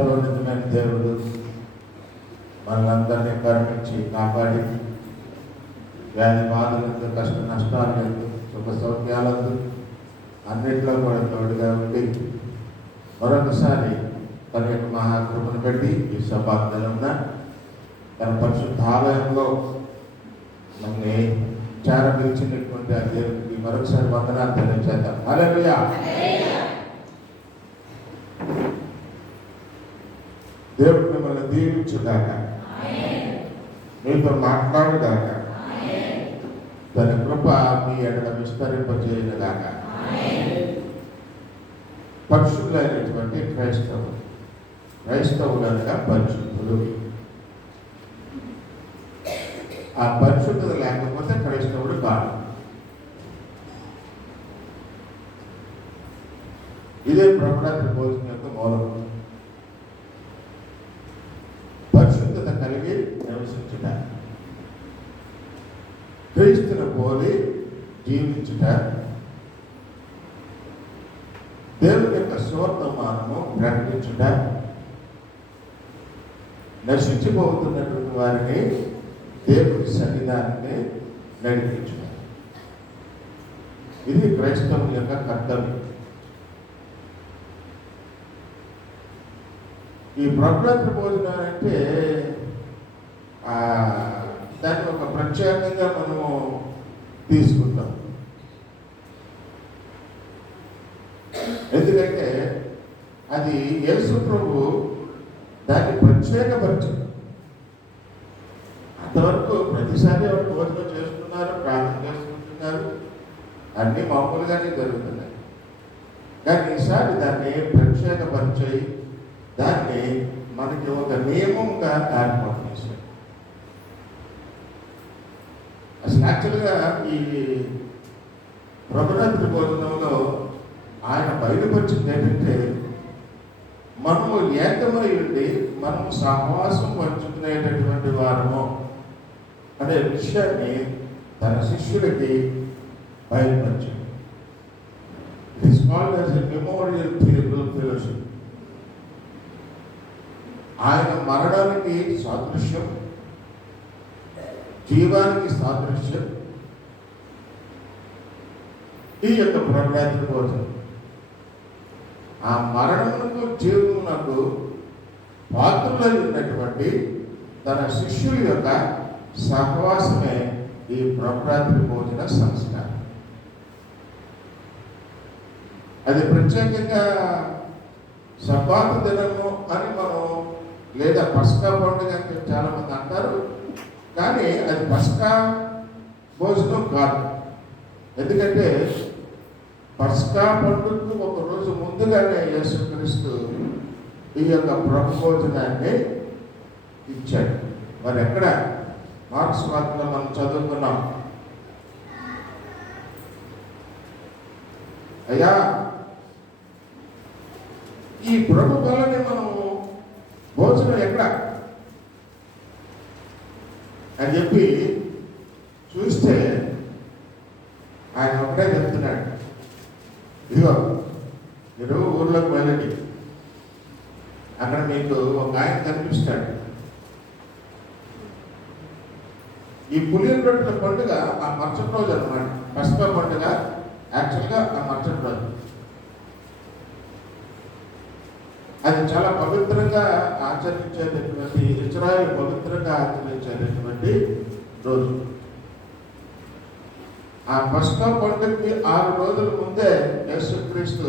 సర్వోన్నతమైన దేవుడు మనలందరినీ కరుణించి కాపాడి వ్యాధి బాధలందు కష్ట నష్టాలందు సుఖ సౌఖ్యాలందు అన్నింటిలో కూడా తోడుగా ఉండి మరొకసారి తన యొక్క మహాకృపను బట్టి ఈ సభాంతరంన తన పరిశుద్ధ ఆలయంలో మనల్ని చేరపించినటువంటి ఆ దేవుడికి మరొకసారి వందనాలు తెలియజేద్దాం. హల్లెలూయా. దేవుడు మిమ్మల్ని దీవించుగాక, మీతో మాట్లాడుగాక, తన కృప మీ ఎడల విస్తరింపజేయుగాక. పరిశుద్ధులైనటువంటి క్రైస్తవులనగా పరిశుద్ధులు. ఆ పరిశుద్ధత లేకపోతే క్రైస్తవుడు కాదు. ఇదే ప్రభురాత్రి భోజనం యొక్క మూలం. పరిశుద్ధత కలిగి నివసించుట, క్రీస్తును పోలి జీవించుట, దేవుని యొక్క సువర్తమానము ప్రకటించుట, నశించిపోతున్నటువంటి వారిని దేవుని సన్నిధానాన్ని నడిపించుట. ఇది క్రైస్తవుల యొక్క కర్తవ్యం. ఈ ప్రభురాత్రి భోజనం అంటే దాన్ని ఒక ప్రత్యేకంగా మనము తీసుకుంటాం. ఎందుకంటే అది యేసు ప్రభు దాన్ని ప్రత్యేకపరిచింది. అంతవరకు ప్రతిసారి ఎవరు భోజనం చేస్తున్నారు, ప్రార్థన చేసుకుంటున్నారు, అన్నీ మామూలుగానే జరుగుతున్నాయి. కానీ ఈసారి దాన్ని ప్రత్యేకపరిచి దాన్ని మనకి ఒక నియమంగా ఏర్పాటు చేశారు. అసలు యాక్చువల్గా ఈ ప్రభురాత్రి భోజనంలో ఆయన బయలుపరిచింది ఏంటంటే మనము ఏకమై ఉండి మనము సహవాసం పంచుకునేటటువంటి వారము అనే విషయాన్ని తన శిష్యులకి బయలుపరిచింది. It is called as a memorial fellowship. ఆయన మరణానికి సాదృశ్యం, జీవానికి సాదృశ్యం ఈ యొక్క ప్రభురాత్రి భోజనం. ఆ మరణమునకు జీవమునకు పాత్రులై ఉన్నటువంటి తన శిష్యుల యొక్క సహవాసమే ఈ ప్రభురాత్రి భోజన సంస్కారం. అది ప్రత్యేకంగా సబ్బాతు దినము అని మనం లేదా పస్కా పండుగ అని చాలా మంది అంటారు. కానీ అది పస్కా భోజనం కాదు. ఎందుకంటే పస్కా పండుగకు ఒక రోజు ముందుగానే యేసుక్రీస్తు ఈ యొక్క ప్రభు భోజనాన్ని ఇచ్చాడు. మరి ఎక్కడ మార్క్స్ వార్తలో మనం చదువుకున్నాం, అయ్యా ఈ ప్రభు వల్లనే మనము భోజనం ఎక్కడ అని చెప్పి చూస్తే ఆయన ఒకటే చెప్తున్నాడు, ఇదిగో మీరు ఊర్లోకి వెళ్ళండి, అక్కడ మీకు ఒక ఆయన కనిపిస్తాడు. ఈ పులియన్ రొట్టెల పండుగ ఆ మరుసటి రోజు అన్నమాట. పస్కా పండుగ యాక్చువల్గా ఆ మరుసటి రోజు. అది చాలా పవిత్రంగా ఆచరించేటటువంటి, ఇజ్రాయెల్ పవిత్రంగా ఆచరించేటటువంటి రోజు. ఆ పస్కా పండుగకి 6 రోజుల ముందే యేసుక్రీస్తు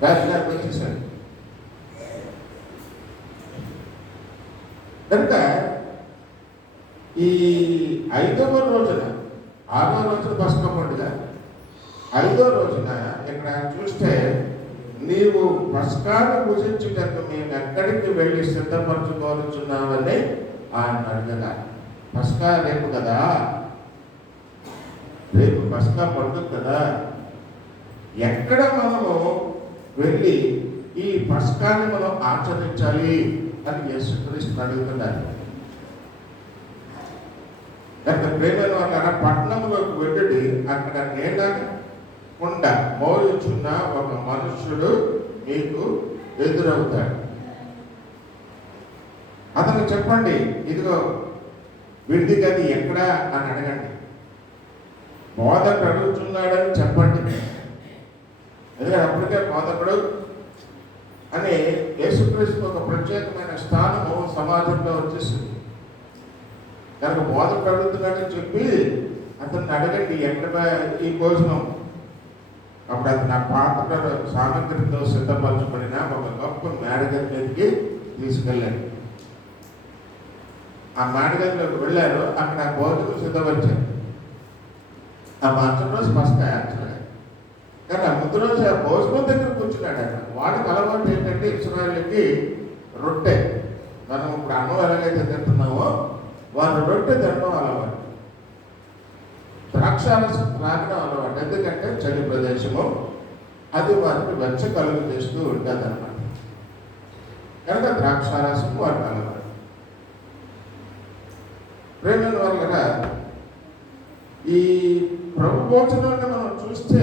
బయలుదేరి వచ్చేసాడు. కనుక ఈ 5వ రోజున, 6వ రోజున పస్కా పండుగ, 5వ రోజున ఇక్కడ చూస్తే నీవు పస్కాను పూజించుటకు మేము ఎక్కడికి వెళ్ళి సిద్ధపరచుకోవచ్చున్నామని ఆయన అడగగా, పస్కా రేపు కదా, రేపు పస్కా పండుగ కదా, ఎక్కడ మనము వెళ్ళి ఈ పస్కాన్ని మనం ఆచరించాలి అని యేసుక్రీస్తు అడుగుతున్నారు. కనుక ప్రేమైన వాళ్ళ పట్టణంలోకి వెళ్ళి అక్కడ నీడ కుండ మోయుచున్న ఒక మనుష్యుడు మీకు ఎదురవుతాడు. వాళ్ళకి చెప్పండి, ఇదిగో విడిది గది ఎక్కడా అని అడగండి. బోధకుడు అడుగుతున్నాడని చెప్పండి. ఎందుకంటే అప్పటికే బోధకుడు అని యేసుక్రీస్తు ఒక ప్రత్యేకమైన స్థానము సమాజంలో వచ్చేసింది కనుక బోధకుడు అడుగుతున్నాడని చెప్పి అతన్ని అడగండి, ఎక్కడ ఈ భోజనం. అప్పుడు అది నా పాత్ర సామగ్రితో సిద్ధపరచబడిన ఒక గొప్ప మేడగది మీదకి తీసుకెళ్ళాడు. ఆ మేడగదిలోకి వెళ్ళారు, అక్కడ భోజనం సిద్ధపరిచారు. ఆ మరుసటి రోజు ఫస్ట్ యాక్చువల్గా, కానీ ఆ ముందు రోజు ఆ భోజనం దగ్గర కూర్చున్నాడు. అక్కడ వాడికి అలవాటు ఏంటంటే ఇశ్రాయేలుకి రొట్టె. మనం ఇప్పుడు అన్నం ఎలాగైతే తింటున్నామో వాళ్ళు రొట్టె తినడం అలవాటు, ద్రాక్షారసం త్రాగడం అలవాటు. ఎందుకంటే చలి ప్రదేశము అది వారికి వెచ్చ కలుగు చేస్తూ ఉంటుంది అన్నమాట. కనుక ద్రాక్షారసం వారికి అలవాటు. ప్రేమ వల్ల ఈ ప్రభు భోజనాన్ని మనం చూస్తే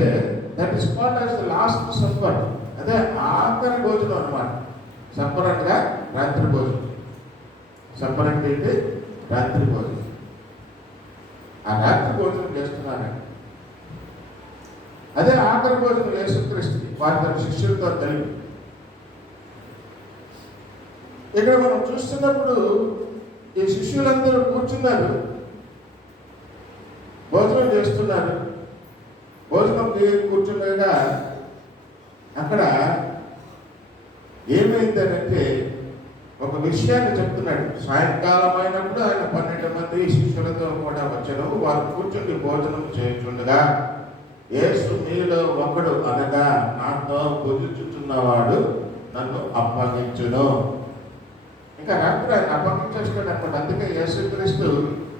that is called as the last supper. అదే ఆఖరి భోజనం అన్నమాట. సప్పర్ అనగా రాత్రి భోజనం. సప్పర్ అంటే ఏంటి? రాత్రి భోజనం. ఆ రాత్రి భోజనం చేస్తున్నారండి. అదే ఆఖరి భోజనం యేసుక్రీస్తు వారి తన శిష్యులతో కలిపి. ఇక్కడ మనం చూస్తున్నప్పుడు ఈ శిష్యులందరూ కూర్చున్నారు, భోజనం చేస్తున్నారు. భోజనంకి కూర్చుండగా అక్కడ ఏమైందనంటే ఒక విషయాన్ని చెప్తున్నాడు. సాయంకాలం అయినప్పుడు ఆయన 12 మంది శిష్యులతో కూడా వచ్చారు. వారు కూర్చుండి భోజనం చేయుచుండగా యేసు మీలో ఒకడు అనగా నాతో భుజించుచున్నవాడు నన్ను అప్పగించును. ఇంకా రాత్రి ఆయన అప్పగించేస్తాడు అన్నమాట. అందుకే యేసుక్రీస్తు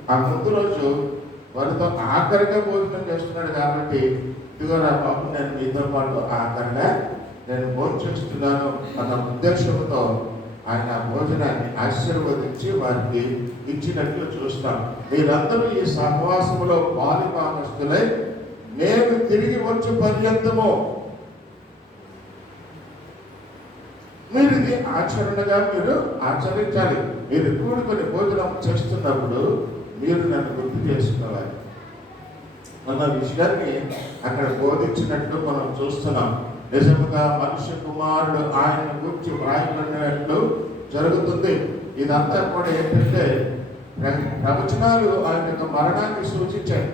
ఆ ముందు రోజు వారితో ఆఖరిగా భోజనం చేస్తున్నాడు కాబట్టి, ఇదిగో నా బాబు నేను మీతో పాటు ఆఖరిగా నేను భోజనం చేస్తున్నాను అన్న ఉద్దేశంతో ఆయన భోజనాన్ని ఆశీర్వదించి వారికి ఇచ్చినట్లు చూస్తాం. మీరందరూ ఈ సహవాసములో పాలుభాగస్తులై నేను తిరిగి వచ్చే పర్యంతము మీరు ఇది ఆచరణగా మీరు ఆచరించాలి. మీరు కూడుకొని భోజనం చేస్తున్నప్పుడు మీరు నన్ను గుర్తు చేసుకోవాలి అన్న విషయాన్ని అక్కడ బోధించినట్లు మనం చూస్తున్నాం. నిజముగా మనుష్య కుమారుడు ఆయన గురించి వ్రాయబడినట్లు జరుగుతుంది. ఇదంతా కూడా ఏంటంటే ప్రవచనాలు ఆయన యొక్క మరణాన్ని సూచించాయి.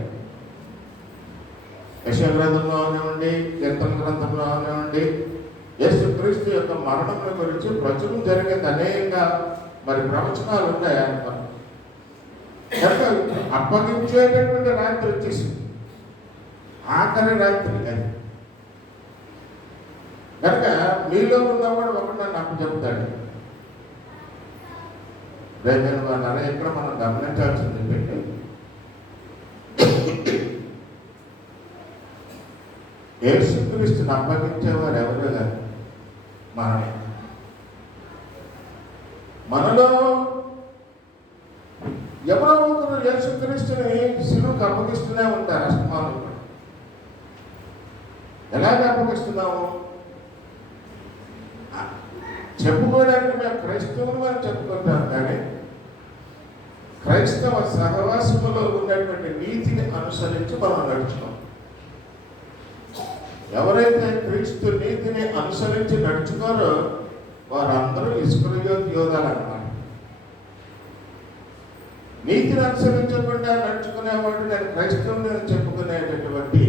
యెషయా గ్రంథంలో ఉండి, కీర్తన గ్రంథంలో ఉండి యేసుక్రీస్తు యొక్క మరణం గురించి ప్రచురం జరిగింది. అనేక మరి ప్రవచనాలు ఉన్నాయి ఆయన. కనుక అప్పగించేటటువంటి రాత్రి వచ్చేసింది, ఆఖరి రాత్రి అది. కనుక మీలో ఉన్నవాడు ఒకటి నన్ను అప్పు చెప్తాడు. రేపు వారు ఇక్కడ మనం గమనించాల్సింది ఏంటంటే యేసుక్రీస్తుని అప్పగించేవారు ఎవరు కాదు, మనమే. మనలో ఎవరో ఒకరు యేసుక్రీస్తుని శిలువకు అప్పగిస్తూనే ఉంటారు. అస్తమానం ఎలాగ అప్పగిస్తున్నాము? చెప్పుకోవడానికి మేము క్రైస్తవులు అని చెప్పుకుంటాం, కానీ క్రైస్తవ సహవాసములో ఉన్నటువంటి నీతిని అనుసరించి మనం నడుచుకోం. ఎవరైతే క్రీస్తు నీతిని అనుసరించి నడుచుకోరో వారందరూ ఇస్కరియోతు యోధాలు అన్నమాట. నీతిని అనుసరించకుండా నడుచుకునేవాడు నేను క్రైస్తవుని చెప్పుకునేటటువంటి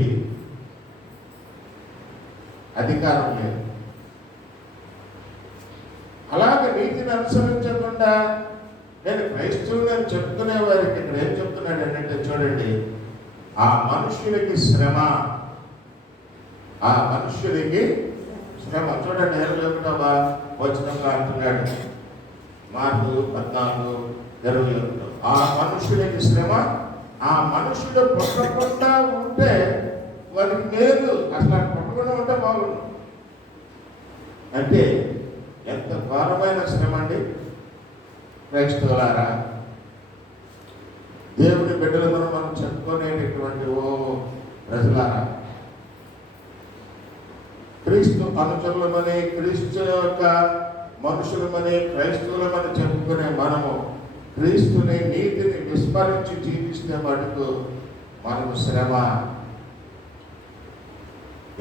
అధికారం లేదు. అలాగే నీతిని అనుసరించకుండా నేను క్రైస్తవుని అని చెప్పుకునే వారికి ఇక్కడ ఏం చెప్తున్నాడు అంటే చూడండి, ఆ మనుష్యులకి శ్రమ, ఆ మనుష్యులకి శ్రమ. చూడండి 21వ వచనంలో అంటున్నాడు, మార్కు 14:21. ఆ మనుష్యులకి శ్రమ. ఆ మనుషులు పుట్టకుండా ఉంటే వారికి మేలు. అసలు పుట్టకుండా ఉంటే బాగుండు. అంటే ఎంత ఘోరమైన శ్రమ అండి క్రైస్తవులారా. దేవుని బిడ్డలను మనం చెప్పుకునేటటువంటి ఓ ప్రజలారా, క్రీస్తు అనుచరులమని, క్రీస్తు యొక్క మనుషులమని క్రైస్తవులమని చెప్పుకునే మనము క్రీస్తుని నీతిని విస్మరించి జీవిస్తే మటుకు మనకు శ్రమ.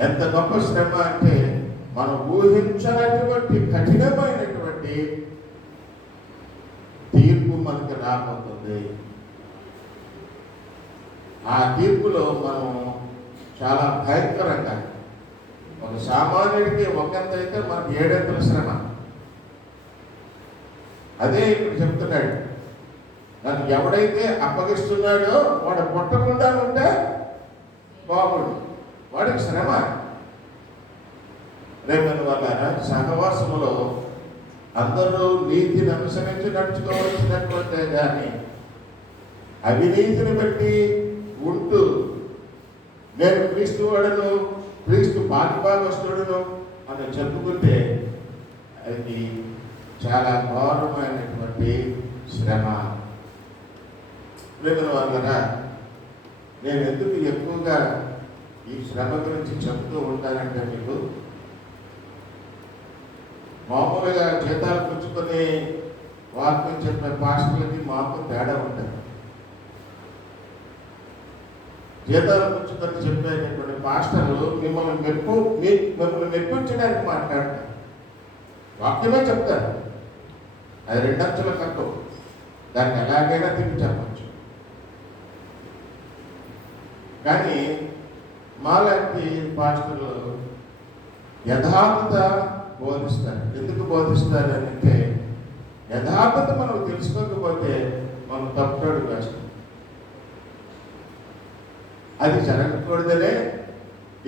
ఎంత గొప్ప శ్రమ అంటే మనం ఊహించినటువంటి కఠినమైనటువంటి తీర్పు మనకు రాబోతుంది. ఆ తీర్పులో మనం చాలా భయంకరంగా, ఒక సామాన్యుడికి ఒకంత అయితే మనకు 7 అంతల శ్రమ. అదే ఇప్పుడు చెప్తున్నాడు, నన్ను ఎవడైతే అప్పగిస్తున్నాడో వాడు పుట్టకుండా ఉంటే బాగుండు, వాడికి శ్రమ. రేపటి వల్ల సహవాసములో అందరూ నీతిని అనుసరించి నడుచుకోవాల్సినట్లయితే కానీ అవినీతిని బట్టి ఉంటూ నేను క్రీస్తు వాడును, క్రీస్తు పాతిభాగస్తుడును అని చెప్పుకుంటే అది చాలా ఘోరమైనటువంటి శ్రమ. రేపటి వల్ల నేను ఎందుకు ఎక్కువగా ఈ శ్రమ గురించి చెప్తూ ఉంటానంటే, మీకు మామూలుగా జీతాలు పుచ్చుకొని వాక్యం చెప్పే పాస్టర్లకి మాకు తేడా ఉంటుంది. జీతాలు పుచ్చుకొని చెప్పేటటువంటి పాస్టర్లు మిమ్మల్ని మెప్పించడానికి మాట్లాడతారు, వాక్యమే చెప్తారు. అది 2 అంచెల కట్టు, దాన్ని ఎలాగైనా తిరిగి చెప్పచ్చు. కానీ మాలాంటి పాస్టర్లు యథార్థత బోధిస్తారు. ఎందుకు బోధిస్తారు అంటే, యథార్థత మనం తెలుసుకోకపోతే మనం తప్పుడు వేస్తాం. అది జరగకూడదనే,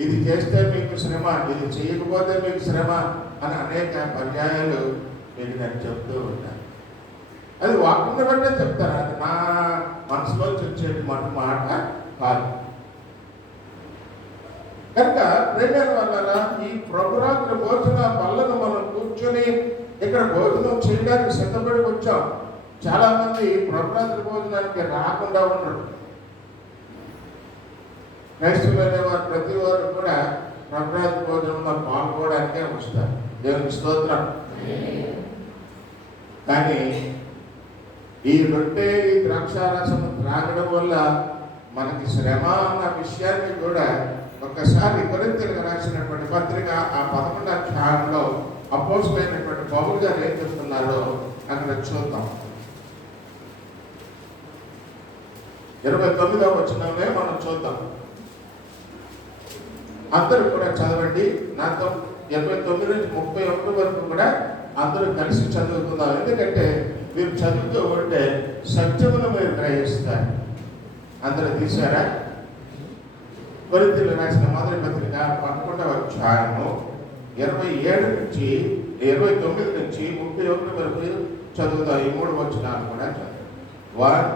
ఇది చేస్తే మీకు శ్రమ, ఇది చేయకపోతే మీకు శ్రమ అని అనేక పర్యాయాలు మీకు నేను చెప్తూ ఉంటాను. అది వాక్యం బట్టే చెప్తాను, అది నా మనసులోంచి వచ్చే మాట కాదు. కనుక ప్రేమ వల్ల ఈ ప్రభురాత్రి భోజన పళ్ళను మనం కూర్చొని ఇక్కడ భోజనం చేయడానికి సిద్ధపడి వచ్చాం. చాలా మంది ప్రభురాత్రి భోజనానికి రాకుండా ఉండరు. క్రైస్తవులు అనేవారు ప్రతి వారు కూడా ప్రభురాత్రి భోజనంలో పాల్గొనడానికే వస్తారు. దేవునికి స్తోత్రం. కానీ ఈ రొట్టె, ఈ ద్రాక్షారసం త్రాగడం వల్ల మనకి శ్రమ అన్న విషయాన్ని కూడా ఒక్కసారి కొరింథీయులకు రాసినటువంటి పత్రిక ఆ 11వ అధ్యాయంలో అపోస్తలుడైనటువంటి పౌలు గారు ఏం చెప్తున్నారో అక్కడ చూద్దాం. 29వ వచనంలో మనం చూద్దాం. అందరూ కూడా చదవండి నాతో. 29 నుంచి 31 వరకు కూడా అందరూ కలిసి చదువుకుందాం. ఎందుకంటే మీరు చదువుతూ ఉంటే సత్యమును మీరు గ్రహిస్తారు. అందరూ తీశారా? కొరింథీయులకు రాసిన మొదటి పత్రిక 11వ అధ్యాయము 27 నుంచి 29 నుంచి 31 వరకు చదువుతాం. ఈ 3 వచనాలు కూడా చదువు. 1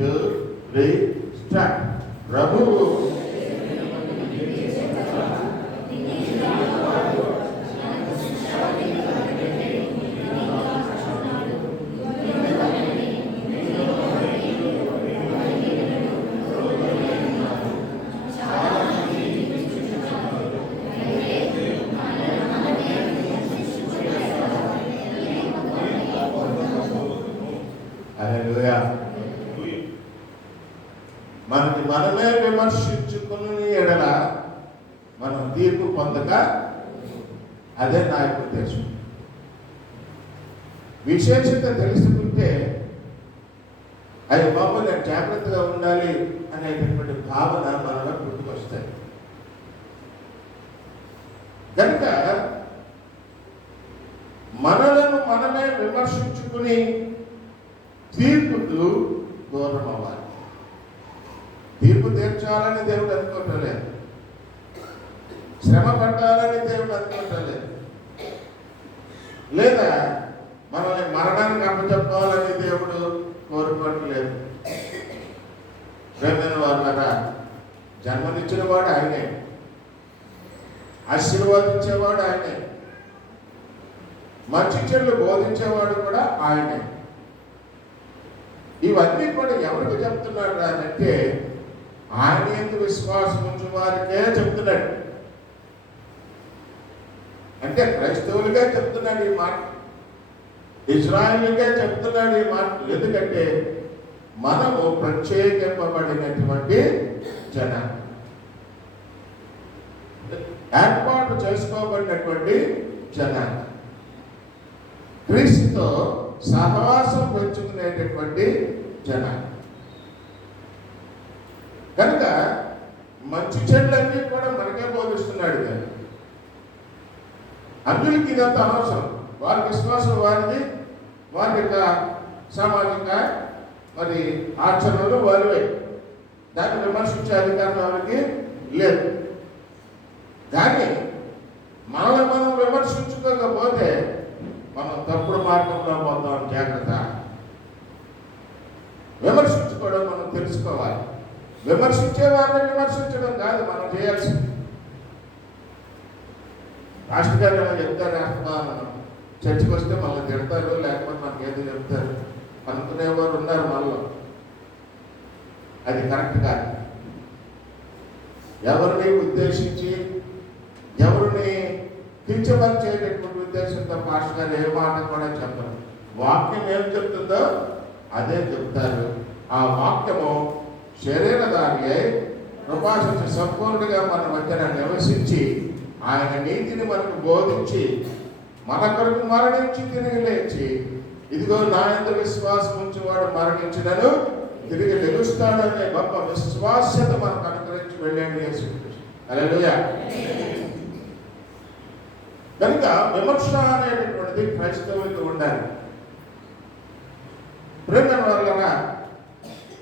2 3 స్టార్ట్. ప్రభువు మనకి మనమే విమర్శించుకుని ఎడల మనం తీర్పు పొందక, అదే నా యొక్క ఉద్దేశం. విశేషత తెలుసుకుంటే అయ్యి బాబు నేను జాగ్రత్తగా ఉండాలి అనేటటువంటి భావన మనలో పుట్టుకొస్తాయి. కనుక మనలను మనమే విమర్శించుకుని తీర్పుకు దూరం అవ్వాలి. తీర్పు తీర్చాలని దేవుడు అనుకోవట్లేదు, శ్రమ పట్టాలని దేవుడు అనుకోవట్లేదు, లేదా మనల్ని మరణానికి అప్పచెప్పాలని దేవుడు కోరుకోవట్లేదు. ప్రేమైన వాళ్ళరా, జన్మనిచ్చిన వాడు ఆయనే, ఆశీర్వాదించేవాడు ఆయనే, మంచి చెడులు బోధించేవాడు కూడా ఆయనే. ఇవన్నీ కూడా ఎవరికి చెప్తున్నాడు అంటే ఆయన ఎందుకు విశ్వాసం ఉంచు వారికే చెప్తున్నాడు. అంటే క్రైస్తవులుగా చెప్తున్నాడు ఈ మాట. ఇజ్రాయేలుకే చెప్తున్నాడు ఈ మాట. ఎందుకంటే మనము ప్రత్యేకింపబడినటువంటి జనం, ఏర్పాటు చేసుకోబడినటువంటి జనం, క్రీస్తుతో సహవాసం పెంచుకునేటటువంటి జనం. కనుక మంచి చెడులన్నీ కూడా మనకే బోధిస్తున్నాడు. కానీ అన్యులకి ఇదంతా అనవసరం. వారి విశ్వాసం వారిది, వారి యొక్క సామాజిక మరి ఆచరణలు వారివే. దాన్ని విమర్శించే అధికారం వారికి లేదు. కానీ మనల్ని మనం విమర్శించుకోకపోతే మనం తప్పుడు మార్గంలో పోతాం. జాగ్రత్త. విమర్శించుకోవడం మనం తెలుసుకోవాలి. విమర్శించే వారిని విమర్శించడం కాదు మనం చేయాల్సింది. రాష్ట్ర గారు ఏమో చెప్తారు, చర్చకు వస్తే మళ్ళీ తిడతారు, లేకపోతే మనకి ఏదో చెప్తారు అనుకునేవారు ఉన్నారు మనలో. అది కరెక్ట్ కాదు. ఎవరిని ఉద్దేశించి ఎవరిని కించపరిచేటటువంటి ఉద్దేశంతో పాస్టర్ గారు ఏ మాట కూడా చెప్పరు. వాక్యం ఏం చెప్తుందో అదే చెప్తారు. ఆ వాక్యము శరీరధారి అయి కృపాసక్తి సంపూర్ణంగా మన మధ్యన నివసించి ఆయన నీతిని మనకు బోధించి మన కొరకు మరణించి తిరిగి లేచి, ఇదిగో నా యందు విశ్వాసం ఉంచేవాడు మరణించినను తిరిగి లెగుస్తాడనే గొప్ప విశ్వాస్యత మనకు అనుగ్రహించి వెళ్ళండి యేసుక్రీస్తు. హల్లెలూయా. కనుక విమర్శ అనేటటువంటిది క్రైస్తవులకు ఉండాలి. ప్రేమ వల్ల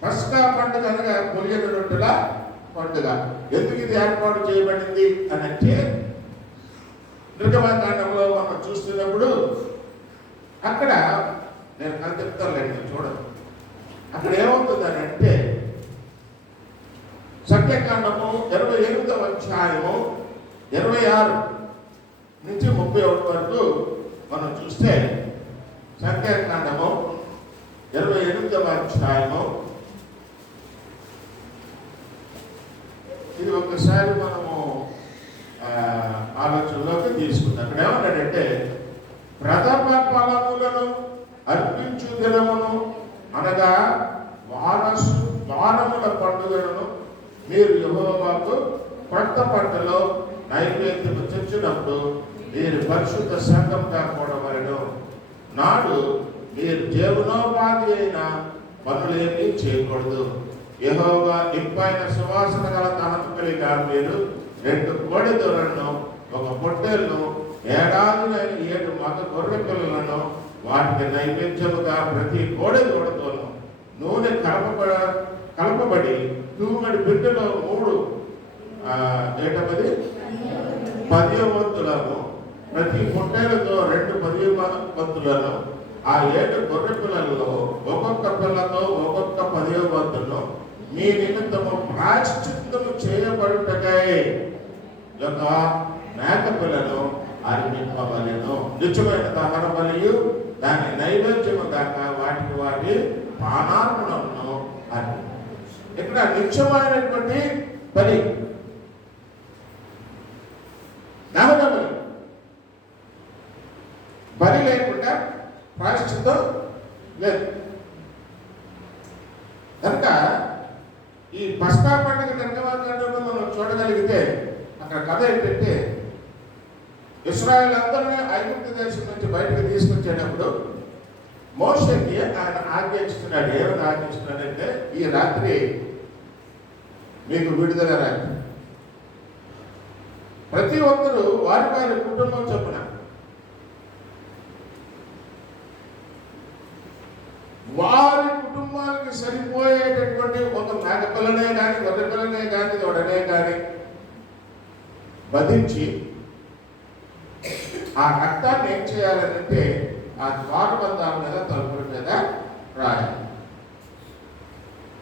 పస్కా పండుగ అనగా పులియని రొట్టెల పండుగ. ఎందుకు ఇది ఏర్పాటు చేయబడింది అని అంటే, నిర్గమకాండంలో మనం చూస్తున్నప్పుడు అక్కడ నేను కథ చెప్తానులేండి, చూడదు. అక్కడ ఏమవుతుందని అంటే, సంఖ్యాకాండము 28వ అధ్యాయము 26 నుంచి 31 వరకు మనం చూస్తే, సంఖ్యాకాండము 28వ అధ్యాయము ఇది ఒకసారి మనము ఆలోచనలోకి తీసుకుందాం. అక్కడ ఏమన్నాడంటే, ప్రథమ ఫలములను అర్పించు దినమును అనగా వానముల పండుగలను మీరు యెహోవాకు కొత్త పంటలో నైవేద్యము తెచ్చినప్పుడు మీరు పరిశుద్ధ సంఘంగా కూడవలెను. నాడు మీరు జీవనోపాధి అయిన పనులేమీ చేయకూడదు. యెహోవా ఇంపైన సువాసన గల దహన బలిగా మీరు 2 కోడి దూడలను, 1 పొట్టేలును, ఏడాదిలైన 7 మగ గొర్రె పిల్లలను వాటికి నైవేద్యముగా ప్రతి కోడి దూడతోను నూనె కలపబడి తూమెడి బిడ్డలో 3 10 వంతులను, ప్రతి పొట్టేలతో 2 10 వంతులను, ఆ 7 గొర్రె పిల్లలలో ఒక్కొక్క పిల్లతో ఒక్కొక్క 10 వంతులను మీ నిమిత్తము ప్రాయశ్చిత్తము చేయబడుటకై యొక్క మేక పిల్లను అర్పింపవలెను. నిత్యమైన దహన బలియు దాని నైవేద్యము దాకా వాటికి వాటి పానార్పణమును అని. ఇక్కడ నిత్యమైనటువంటి బలి, దహన బలి. బలి లేకుండా ప్రాయశ్చిత్తం లేదు. కనుక ఈ పస్కా పండుగ నిర్గమకాండంలో మనం చూడగలిగితే అక్కడ కథ ఏంటంటే, ఇశ్రాయేల్ అందరినీ ఐగుప్తు దేశం నుంచి బయటకు తీసుకొచ్చేటప్పుడు మోషేకి ఆయన ఆజ్ఞిస్తున్నాడు. ఏమని ఆజ్ఞిస్తున్నాడంటే, ఈ రాత్రి మీకు విడుదల రాత్రి. ప్రతి ఒక్కరూ వారి వారి కుటుంబం చొప్పున వారి కుటుంబానికి సరిపోయేటటువంటి ఒక మేకపిల్లనే కానీ, గొర్రె పిల్లనే కానీ, దొడనే కానీ వధించి ఆ రక్తాన్ని ఏం చేయాలంటే ఆ ద్వారబంధాల మీద, తలుపుల మీద రాయాలి.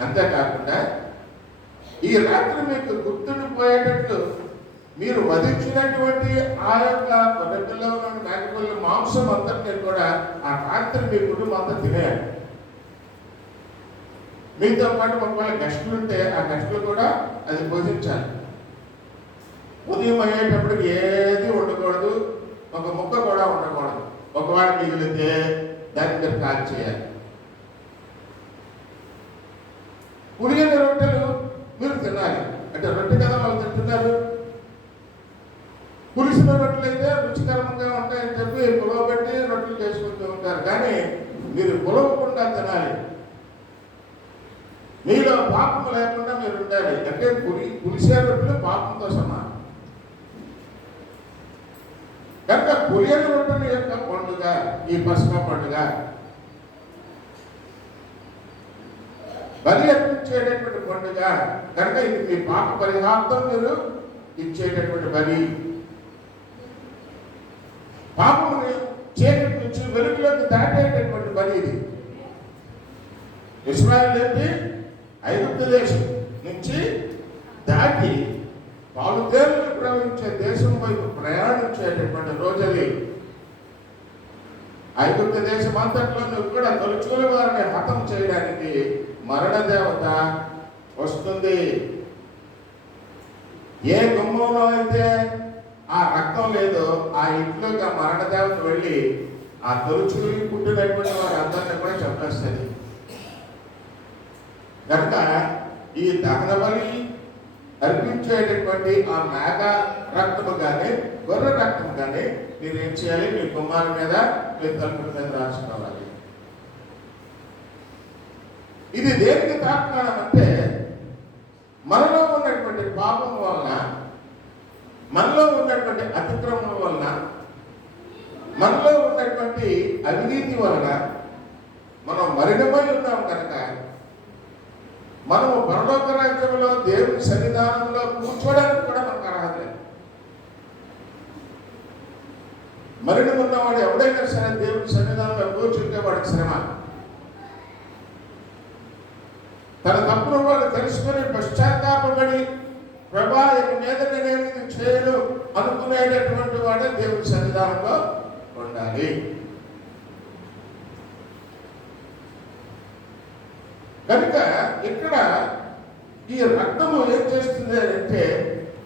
అంతేకాకుండా ఈ రాత్రి మీకు గుర్తుండిపోయేటట్లు మీరు వధించినటువంటి ఆ యొక్క గొర్రెపిల్ల మేకపిల్ల మాంసం అంతటినీ కూడా ఆ రాత్రి మీ కుటుంబం అంతా తినేయాలి. మీతో పాటు ఒకవేళ గెస్టులు ఉంటే ఆ గెస్టులు కూడా అది భోజించాలి. ఉదయం అయ్యేటప్పటికి ఏది ఉండకూడదు, ఒక ముక్క కూడా ఉండకూడదు. ఒకవేళ మిగిలితే దాన్ని మీరు కాల్ చేయాలి. పులియని రొట్టెలు మీరు తినాలి. అంటే రొట్టె కదా వాళ్ళు తింటున్నారు. పులిసిన రొట్టెలు అయితే రుచికరంగా ఉంటాయని చెప్పి పులవబెట్టి రొట్టెలు చేసుకుంటూ ఉంటారు. కానీ మీరు పులవకుండా తినాలి. మీలో పాపం లేకుండా మీరు ఉండాలి. అంటే పులిసే రొట్టెలు పాపంతో సమానం. కనుక పులియని రొట్టెల యొక్క పండుగ ఈ పస్కా పండుగ. బలి అర్పించేటటువంటి పండుగ కనుక ఇది మీ పాప పరిహార్థం మీరు ఇచ్చేటటువంటి బలి. పాపముని చీకటి నుంచి వెలుగులోకి దాటేటటువంటి బలి ఇది. ఇశ్రాయేలు ఏంటి? ఐగుప్తు దేశం నుంచి దాటి పాలుతేరులు ప్రవహించే దేశం వైపు ప్రయాణించేటటువంటి రోజుది. ఐగుప్తు దేశం అంతట్లోనూ కూడా తొలుచుకుని వారిని హతం చేయడానికి మరణ దేవత వస్తుంది. ఏ గుమ్మంలో అయితే ఆ రక్తం లేదో ఆ ఇంట్లోకి ఆ మరణ దేవత వెళ్ళి ఆ తొలుచుకుని పుట్టినటువంటి వారి అందరినీ కూడా చంపేస్తుంది. కనుక ఈ దహన బలి అర్పించేటటువంటి ఆ మేక రక్తము కానీ గొర్రె రక్తం కానీ మీరు ఏం చేయాలి? మీ గుమ్మాల మీద మీ తలుపుల మీద రాసుకోవాలి. ఇది దేనికి తాత్కాలం అంటే మనలో ఉన్నటువంటి పాపం వలన, మనలో ఉన్నటువంటి అతిక్రమం వలన, మనలో ఉన్నటువంటి అవినీతి వలన మనం మరినమై ఉన్నాం. కనుక మనము పరలోక రాజ్యంలో దేవుని సన్నిధానంలో కూర్చోడానికి కూడా మనకు అర్హత లేదు. మరణం ఉన్నవాడు ఎవడైనా సరే దేవుని సన్నిధానంలో కూర్చుంటే వాడికి శ్రమ. తన తప్పును వాడు తెలుసుకుని పశ్చాత్తాపడి ప్రభా ఇక మీద నేను ఇది చేయను అనుకునేటటువంటి వాడే దేవుని సన్నిధానంలో ఉండాలి. కనుక ఇక్కడ ఈ రక్తము ఏం చేస్తుంది అంటే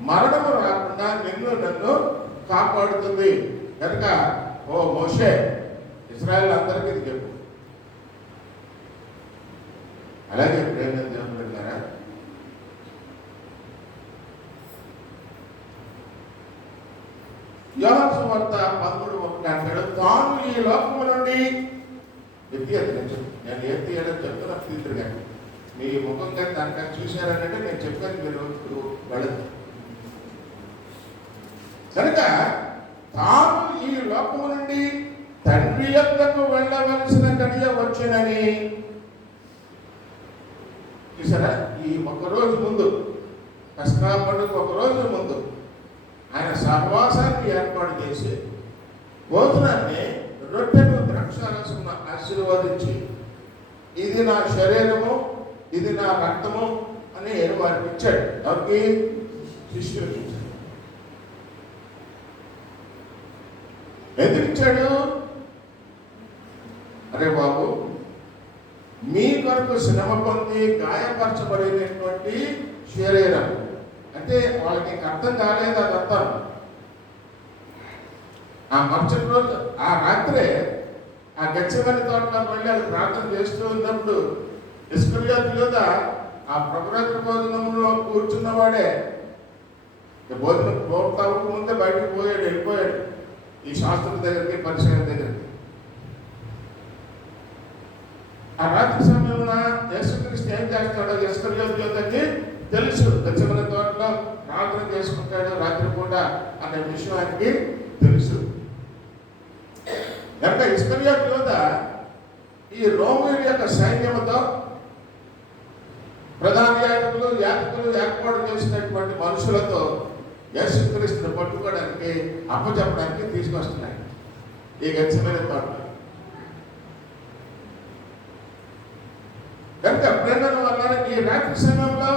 మరణము రాకుండా నన్ను కాపాడుతుంది. కనుక ఓ మోషే ఇశ్రాయేలు అందరికీ ఇది చెప్పు. అలాగే ప్రేమ దేవుడు గారా, యోహాను సువార్త 13:1 అంటాడు, తాను ఈ లోకము నుండి నేను ఏం తీయడం చెప్తున్నా తీతురుగా మీ ముఖం కానీ దానికని చూశారనంటే నేను చెప్పాను మీరు వెళ్ళదు. కనుక తాను ఈ లోకము నుండి తండ్రి యొద్దకు వెళ్ళవలసిన గడియ వచ్చినని చూసారా? ఈ ఒక్కరోజు ముందు దసరా పండుగ ఒకరోజు ముందు ఆయన సహవాసాన్ని ఏర్పాటు చేసి భోజనాన్ని రొట్టెను ద్రాక్షారసం ఆశీర్వదించి ఇది నా శరీరము, ఇది నా రక్తము అని వారికి ఇచ్చాడు. ఎవరికి? శిష్యులకు ఇచ్చాడు. ఎందుకు ఇచ్చాడు? అరే బాబు, మీ కొరకు శ్రమ పొంది గాయపరచబడినటువంటి శరీరం అంటే వాళ్ళకి అర్థం కాలేదు. అదంతా ఆ మరుసటి రోజు ఆ రాత్రే ఆ గెత్సేమనే తోటలో వెళ్ళి అది ప్రార్థన చేస్తూ ఉన్నప్పుడు ఇస్కరియోతు యూదా ఆ ప్రభురాత్రి భోజనంలో కూర్చున్నవాడే భోజనం పోతాకు ముందే బయటకు వెళ్ళిపోయాడు ఈ శాస్త్రుల దగ్గరికి, పరిచయం దగ్గరికి. ఆ రాత్రి సమయంలో యేసుక్రీస్తు ఏం చేస్తాడో ఇస్కరియోతు యూదాకి తెలుసు. గెత్సేమనే తోటలో ప్రార్థన చేసుకుంటాడు రాత్రిపూట అనే విషయం ఆయనకి తెలుసు. కనుక ఇస్కరియోతు యూదా ఈ రోమీయుల యొక్క సైన్యంతో ప్రధాన యాజకులు ఏర్పాటు చేసినటువంటి మనుషులతో యేసుక్రీస్తుని పట్టుకోవడానికి అప్పచెప్పడానికి తీసుకొస్తున్నాయి ఈ గెత్సేమనే తోటలో. కనుక ప్రేరణ వల్ల ఈ రాత్రి సమయంలో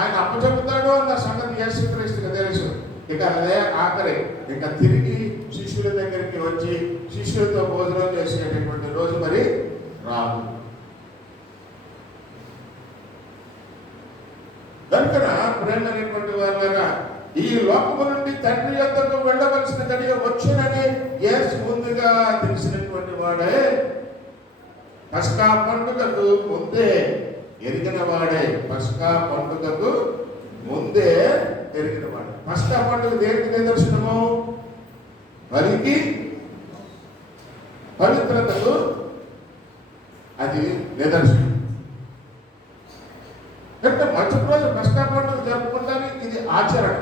ఆయన అప్పచెప్పుతాడు అన్న సంగతి యేసుక్రీస్తుకి తెలుసు. ఇక అదే ఆఖరి ఇక తిరిగి శిష్యుల దగ్గరికి వచ్చి శిష్యులతో భోజనం చేసేటటువంటి రోజు మరి రాదు. కనుక ప్రేమైనటువంటి వాళ్ళగా ఈ లోకము నుండి తండ్రి యొద్దకు వెళ్ళవలసిన గడియ వచ్చినని యేసు ముందుగా తెలిసినటువంటి వాడే పస్కా పండుగకు ముందే ఎరిగిన వాడే. పస్కా పండుగకు ముందే ఎరిగిన వాడు. పస్కా పండుగ దేనికి నిదర్శనము? బలికి, పవిత్రతకు అది నిదర్శనం. అంటే మరుసటి రోజు పస్కా పండుగ జరుపుకుంటానికి ఇది ఆచరణ.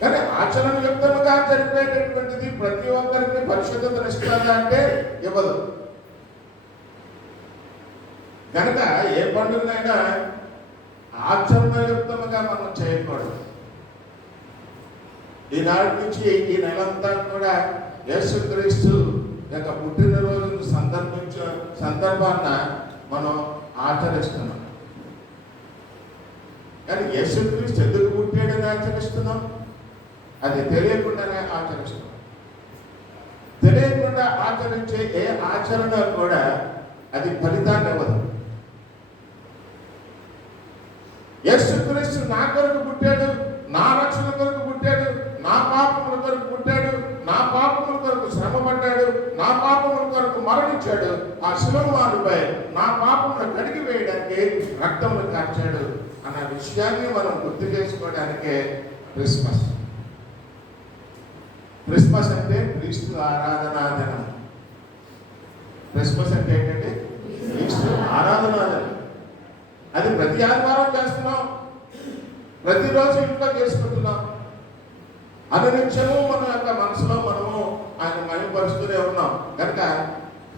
కానీ ఆచరణ యుక్తముగా జరిపేటటువంటిది ప్రతి ఒక్కరికి పరిశుద్ధతను ఇస్తుందా అంటే ఇవ్వదు. కనుక ఏ పండుగనైనా ఆచరణయుక్తముగా మనం చేయకూడదు. ఈనాటి నుంచి ఈ నెలంతా కూడా యేసుక్రీస్తు యొక్క పుట్టినరోజును సందర్భాన్న మనం ఆచరిస్తున్నాం. కానీ యేసుక్రీస్తు ఎందుకు పుట్టాడని ఆచరిస్తున్నాం? అది తెలియకుండానే ఆచరిస్తున్నాం. తెలియకుండా ఆచరించే ఏ ఆచరణ కూడా అది ఫలితాన్ని ఇవ్వదు. యేసుక్రీస్తు నా కొరకు పుట్టాడు, నా రక్షణ కొరకు పుట్టాడు, నా పాపముల కొరకు పుట్టాడు, నా పాపముల కొరకు శ్రమ పడ్డాడు, నా పాపముల కొరకు మరణించాడు, ఆ శిలువమానుపై నా పాపములను కడిగి వేయడానికి రక్తములు కార్చాడు అన్న విషయాన్ని మనం గుర్తు చేసుకోవడానికే క్రిస్మస్. క్రిస్మస్ అంటే క్రీస్తు ఆరాధనా దినం. క్రిస్మస్ అంటే ఏంటంటే క్రీస్తు ఆరాధనా దినం. అది ప్రతి ఆదివారం చేస్తున్నాం, ప్రతిరోజు ఇంట్లో చేసుకుంటున్నాం. అనునిత్యము మన యొక్క మనసులో మనము ఆయన మహిమపరుస్తూనే ఉన్నాం. కనుక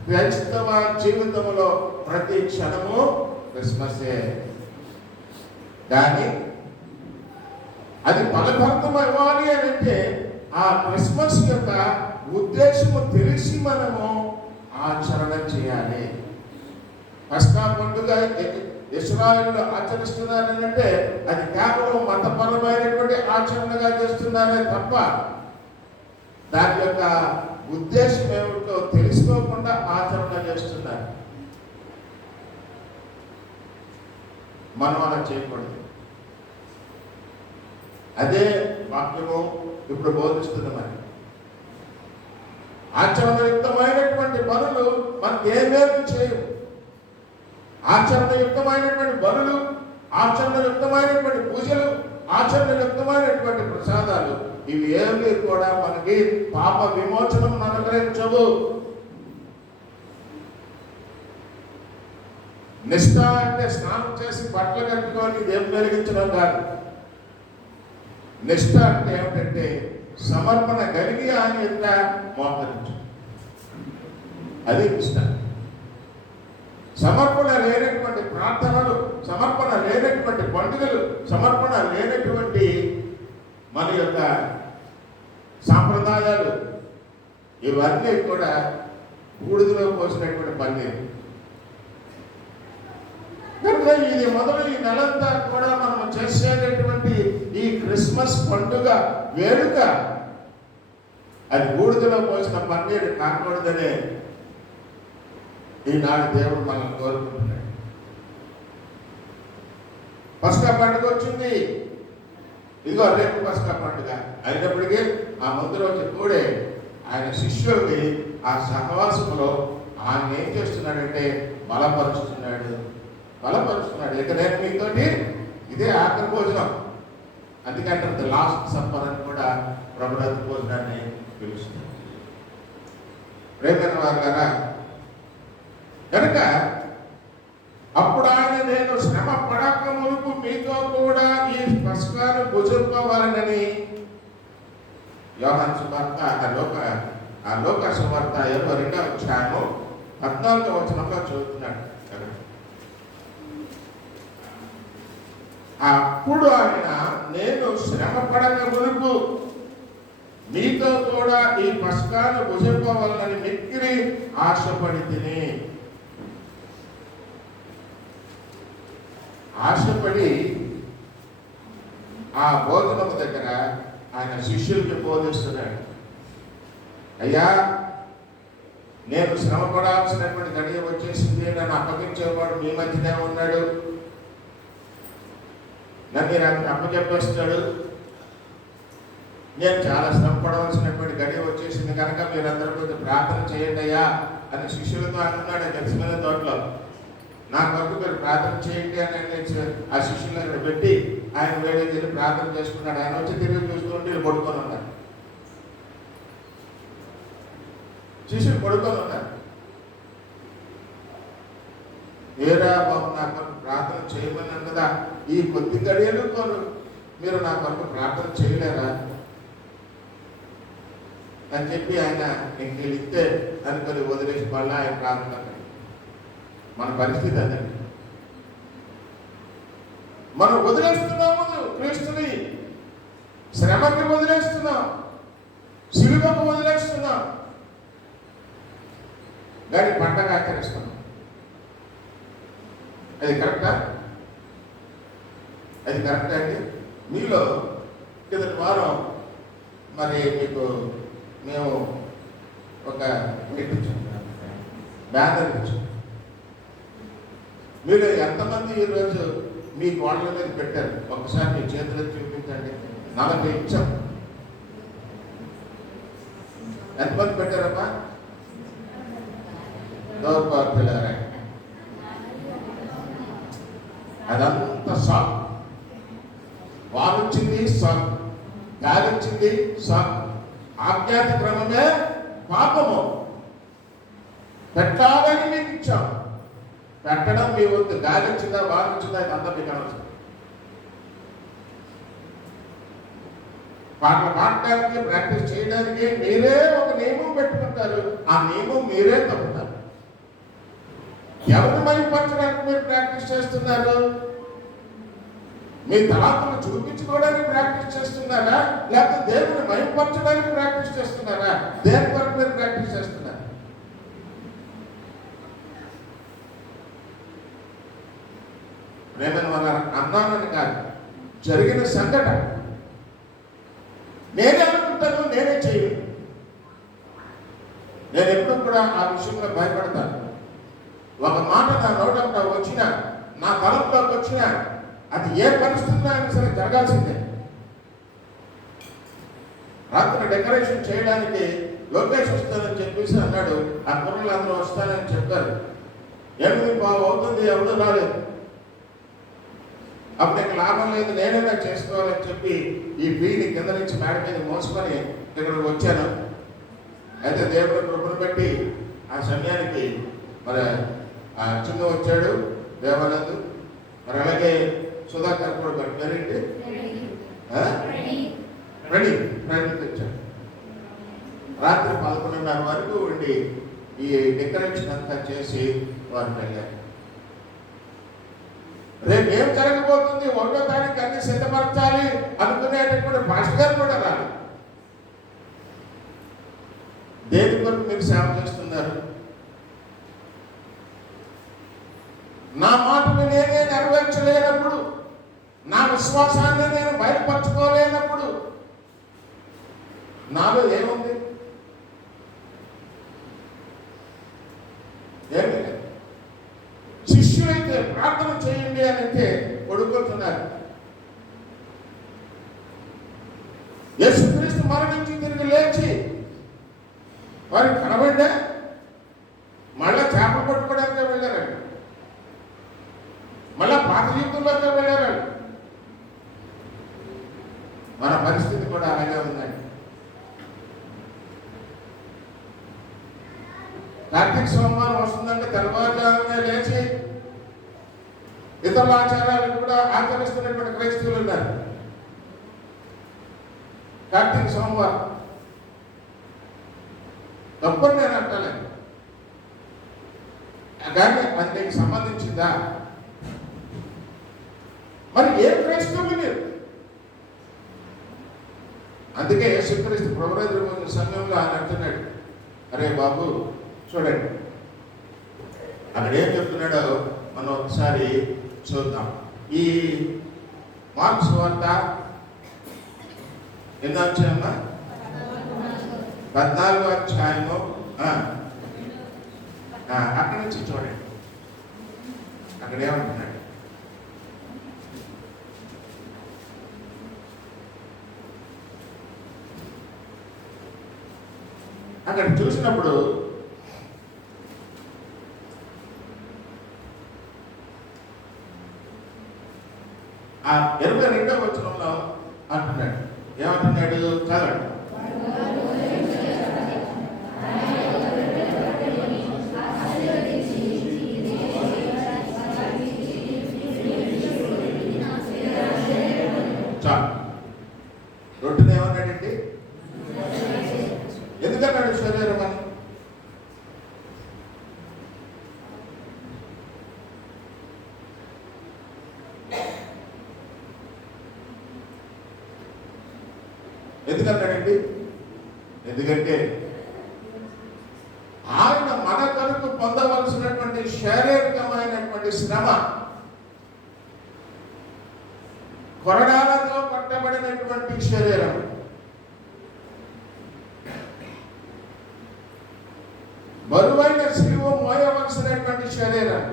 క్రైస్తవ జీవితంలో ప్రతి క్షణము క్రిస్మసే. కానీ అది ఫలభరితం ఇవ్వాలి అని అంటే ఆ క్రిస్మస్ యొక్క ఉద్దేశము తెలిసి మనము ఆచరణ చేయాలి. పస్కా పండుగ ఇశ్రాయేలు ఆచరిస్తున్నారని అంటే అది కేవలం మతపరమైనటువంటి ఆచరణగా చేస్తున్నారే తప్ప దాని యొక్క ఉద్దేశం ఏమిటో తెలుసుకోకుండా ఆచరణ చేస్తున్నారు. మనం అలా చేయకూడదు. అదే వాక్యము ఇప్పుడు బోధిస్తున్నామని. ఆచరణయుక్తమైనటువంటి పనులు మనకు ఏమేమి చేయవు. ఆచరణయుక్తమైనటువంటి బలులు, ఆచరణయుక్తమైనటువంటి పూజలు, ఆచరణయుక్తమైనటువంటి ప్రసాదాలు ఇవి ఏమి కూడా మనకి పాప విమోచనం అనుగ్రహించవు. నిష్ఠ అంటే స్నానం చేసి బట్టలు కట్టుకొని దేవుని వెలిగించడం కాదు. నిష్ఠ అంటే ఏమిటంటే సమర్పణ కలిగి ఆయన యొక్క మోకరించు. అది నిష్ఠ. సమర్పణ లేనటువంటి ప్రార్థనలు, సమర్పణ లేనటువంటి పండుగలు, సమర్పణ లేనటువంటి మన యొక్క సాంప్రదాయాలు ఇవన్నీ కూడా బూడిదలో పోసినటువంటి పన్నీరు. కనుక ఇది మొదలు ఈ నెలంతా కూడా మనం చేసేటటువంటి ఈ క్రిస్మస్ పండుగ వేడుక అది బూడిదలో పోసిన పన్నీరు కాకూడదనే ఈనాడు దేవుడు మనల్ని కోరుకుంటున్నాడు. పస్కా పండుగ వచ్చింది, ఇదిగో రేపు పస్కా పండుగ అయినప్పటికీ ఆ ముందు రోజు కూడే ఆయన శిష్యుల్ని ఆ సహవాసంలో ఆయన ఏం చేస్తున్నాడంటే బలపరుస్తున్నాడు. ఇక నేను మీతోటి ఇదే ఆఖరి భోజనం, అందుకంటే లాస్ట్ సప్పర్ అని కూడా ప్రభుత్వ భోజనాన్ని పిలుస్తున్నాడు. ప్రేమైన వారు కదా, కనుక అప్పుడు ఆయన నేను శ్రమ పడక మునుపు మీతో కూడా ఈ పస్కాను భుజింపవాలనని యోహాను సువార్త ఆ లోక సువార్త 22వ అధ్యాయము 14వ వచనంలో చదువుతున్నాడు. అప్పుడు ఆయన నేను శ్రమ పడక మునుపు మీతో కూడా ఈ పస్కాను భుజింపవాలనని మిక్కిలి ఆశపడి తిని. ఆశపడి ఆ భోజనం దగ్గర ఆయన శిష్యులకి బోధిస్తున్నాడు. అయ్యా, నేను శ్రమ పడాల్సినటువంటి గడియ వచ్చేసింది, నన్ను అప్పగించేవాడు మీ మధ్యనే ఉన్నాడు, నన్ను నాకు అప్పచెప్పేస్తాడు, నేను చాలా శ్రమ పడవలసినటువంటి గడియ వచ్చేసింది కనుక మీరందరూ కొంచెం ప్రార్థన చేయండి అయ్యా అని శిష్యులతో అనుకున్నాడు గెత్సేమనే తోటలో. నా కొరకు మీరు ప్రార్థన చేయండి అని ఆ శిష్యులను అక్కడ పెట్టి ఆయన వేరే వెళ్ళి ప్రార్థన చేసుకున్నాడు. ఆయన వచ్చి తిరిగి చూస్తూ ఉంటే వీళ్ళు పడుకొని ఉన్నారు. శిష్యులు పడుకొని ఉన్నారు. ఏరా బాబు నా కొరకు ప్రార్థన చేయమన్నాను కదా, ఈ కొద్ది గడియలు మీరు నా కొరకు ప్రార్థన చేయలేరా అని చెప్పి ఆయన ఇంకెళ్ళితే అనుకొని వదిలేసి మళ్ళీ ఆయన ప్రార్థన. మన పరిస్థితి అదండి. మనం వదిలేస్తున్నాము క్రీస్తుని, శ్రమకి వదిలేస్తున్నాం, సిలువకు వదిలేస్తున్నాం, కానీ పండగ ఆచరిస్తున్నాం. అది కరెక్టా? అది కరెక్టా అండి? మీలో కిందటి వారం మరి మీకు మేము ఒక బ్యానర్ ఇచ్చాం. మీరు ఎంతమంది ఈరోజు మీ గోడల మీద పెట్టారు? ఒకసారి మీ చేతులు చూపించండి. 40 ఇచ్చాం. ఎంతమంది పెట్టారమ్మా? పిల్లరా, అదంతా సాగు. వారు వచ్చింది సాగు, గాలి వచ్చింది సాగు. ఆజ్ఞాత క్రమమే పాపము. పెట్టాలని మీకు ఇచ్చాం. పెట్టడం మీ వద్దు. గాలి వచ్చిందా, వారు వచ్చిందా, ఇదంతా మీకు అనవసరం. పాటలు పాడటానికి, ప్రాక్టీస్ చేయడానికి మీరే ఒక నియమం పెట్టుకుంటారు. ఆ నియమం మీరే తప్పుతారు. ఎవరు మహిమపరచడానికి మీరు ప్రాక్టీస్ చేస్తున్నారు? మీ తలాంతులు చూపించుకోవడానికి ప్రాక్టీస్ చేస్తున్నారా, లేకపోతే దేవుని మహిమపరచడానికి ప్రాక్టీస్ చేస్తున్నారా? దేని కొరకు మీరు ప్రాక్టీస్ చేస్తున్నారు? ప్రేమను మన అన్నానని కాదు, జరిగిన సంఘటన నేనే అనుకుంటాను, నేనే చేయను. నేను ఎప్పుడు కూడా ఆ విషయంలో భయపడతాను. ఒక మాట నా నోట వచ్చినా, నా తలంలోకి వచ్చినా, అది ఏ పరిస్థితుల్లో అయినా సరే జరగాల్సిందే. రాత్రి డెకరేషన్ చేయడానికి లోకేష్ వస్తానని చెప్పేసి అన్నాడు. ఆ కుర్రలు అందరూ వస్తానని చెప్పారు. 8:15 అవుతుంది, ఎవరు రాలేదు. అప్పుడు ఇంకా లాభం లేదు, నేనైనా చేసుకోవాలని చెప్పి ఈ బీని కింద నుంచి మేడ మీద మోసుకొని ఇక్కడికి వచ్చాను. అయితే దేవుడు కృపను బట్టి ఆ సమయానికి మరి ఆ చిన్న వచ్చాడు, దేవానంద్, మరి అలాగే సుధాకర్ కూడా పేరేంటి ప్రణీత్ వచ్చాడు. రాత్రి 11:30 వరకు ఉండి ఈ డెకరేషన్ అంతా చేసి వారు వెళ్ళారు. రేపు ఏం జరగబోతుంది, 1వ తారీఖు అన్ని సిద్ధపరచాలి అనుకునేటటువంటి పాస్టర్ గారు కూడా రాలి. దేని కొరకు మీరు సేవ చేస్తున్నారు? నా మాటను నేనే నెరవేర్చలేనప్పుడు, నా విశ్వాసాన్ని నేను బయలుపరచుకోలేనప్పుడు నాలో ఏముంది? ఏమి లేదు. శిష్యులైతే ప్రార్థన చేయండి అని అంటే పడుకుంటున్నారు. యేసుక్రీస్తు మరణించి తిరిగి లేచి వారికి కనబడ్డా మళ్ళా చేపలు పట్టుకోవడానికి వెళ్ళారండి, మళ్ళా పాత జీవితంలోకి వెళ్ళారండి. మన పరిస్థితి కూడా అలాగే ఉందండి. కార్తీక సోమవారం వస్తుందంటే తెల్లవారుజామునే లేచి ఇతర ఆచారాలను కూడా ఆచరిస్తున్నటువంటి క్రైస్తవులు ఉన్నారు. కార్తీక సోమవారం తప్పని నేను అంటలేదు, కానీ అది నీకు సంబంధించిందా? మరి ఏ క్రైస్తవులు మీరు? అందుకే యేసుక్రీస్తు ప్రభువు సమయంలో ఆయన అంటున్నాడు, అరే బాబు చూడండి, అక్కడ ఏం చెప్తున్నాడో మనం ఒకసారి చూద్దాం. ఈ మార్క్స్ వార్త ఎన్నో అధ్యాయమా? 14వ అధ్యాయము. అక్కడి నుంచి చూడండి, అక్కడ ఏమంటున్నాడు. అక్కడ చూసినప్పుడు ఆ 22వ వచనంలో అంటున్నాడు. ఏమంటున్నాడు? చదవండి. చాలు. రొట్టెని ఏమన్నాడండి? ఎందుకన్నాడు శరీరం అని? ఎందుకన్నాడండి? ఎందుకంటే ఆయన మన కొరకు పొందవలసినటువంటి శారీరకమైనటువంటి శ్రమ, కొరడాలతో పట్టబడినటువంటి శరీరం, బరువైన శిలువ మోయవలసినటువంటి శరీరం,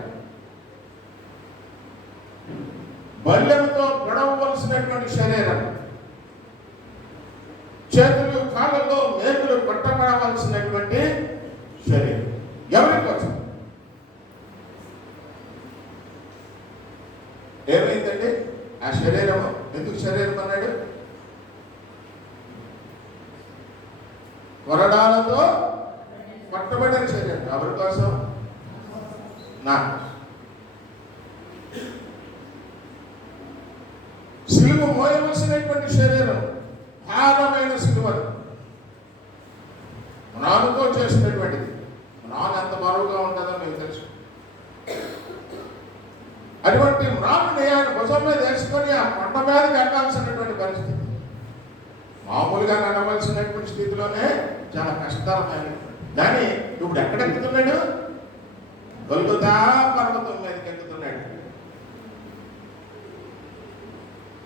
బల్యంతో గడవవలసినటువంటి శరీరం, చేతులు కాళ్ళలో మేకులు కొట్టబడవలసినటువంటి శరీరం. ఎవరి కోసం? ఏమైందండి ఆ శరీరము? ఎందుకు శరీరం అన్నాడు? కొరడాలతో పట్టబడిన శరీరం. ఎవరి కోసం? నా సిలువ మోయవలసినటువంటి శరీరం, భారమైన సిలువను నానుతో చేసినటువంటిది. నాను ఎంత బరువుగా ఉంటుందో మీకు తెలుసు. అటువంటి మ్రానుని ఆయన భుజం మీద వేసుకొని ఆ కొండ మీదకి ఎక్కాల్సినటువంటి పరిస్థితి. మామూలుగా నడవలసినటువంటి స్థితిలోనే చాలా కష్టతరమైనటువంటి. కానీ ఇప్పుడు ఎక్కడెక్కుతున్నాడు? గొల్గొతా పర్వతం మీదకి ఎక్కుతున్నాడు.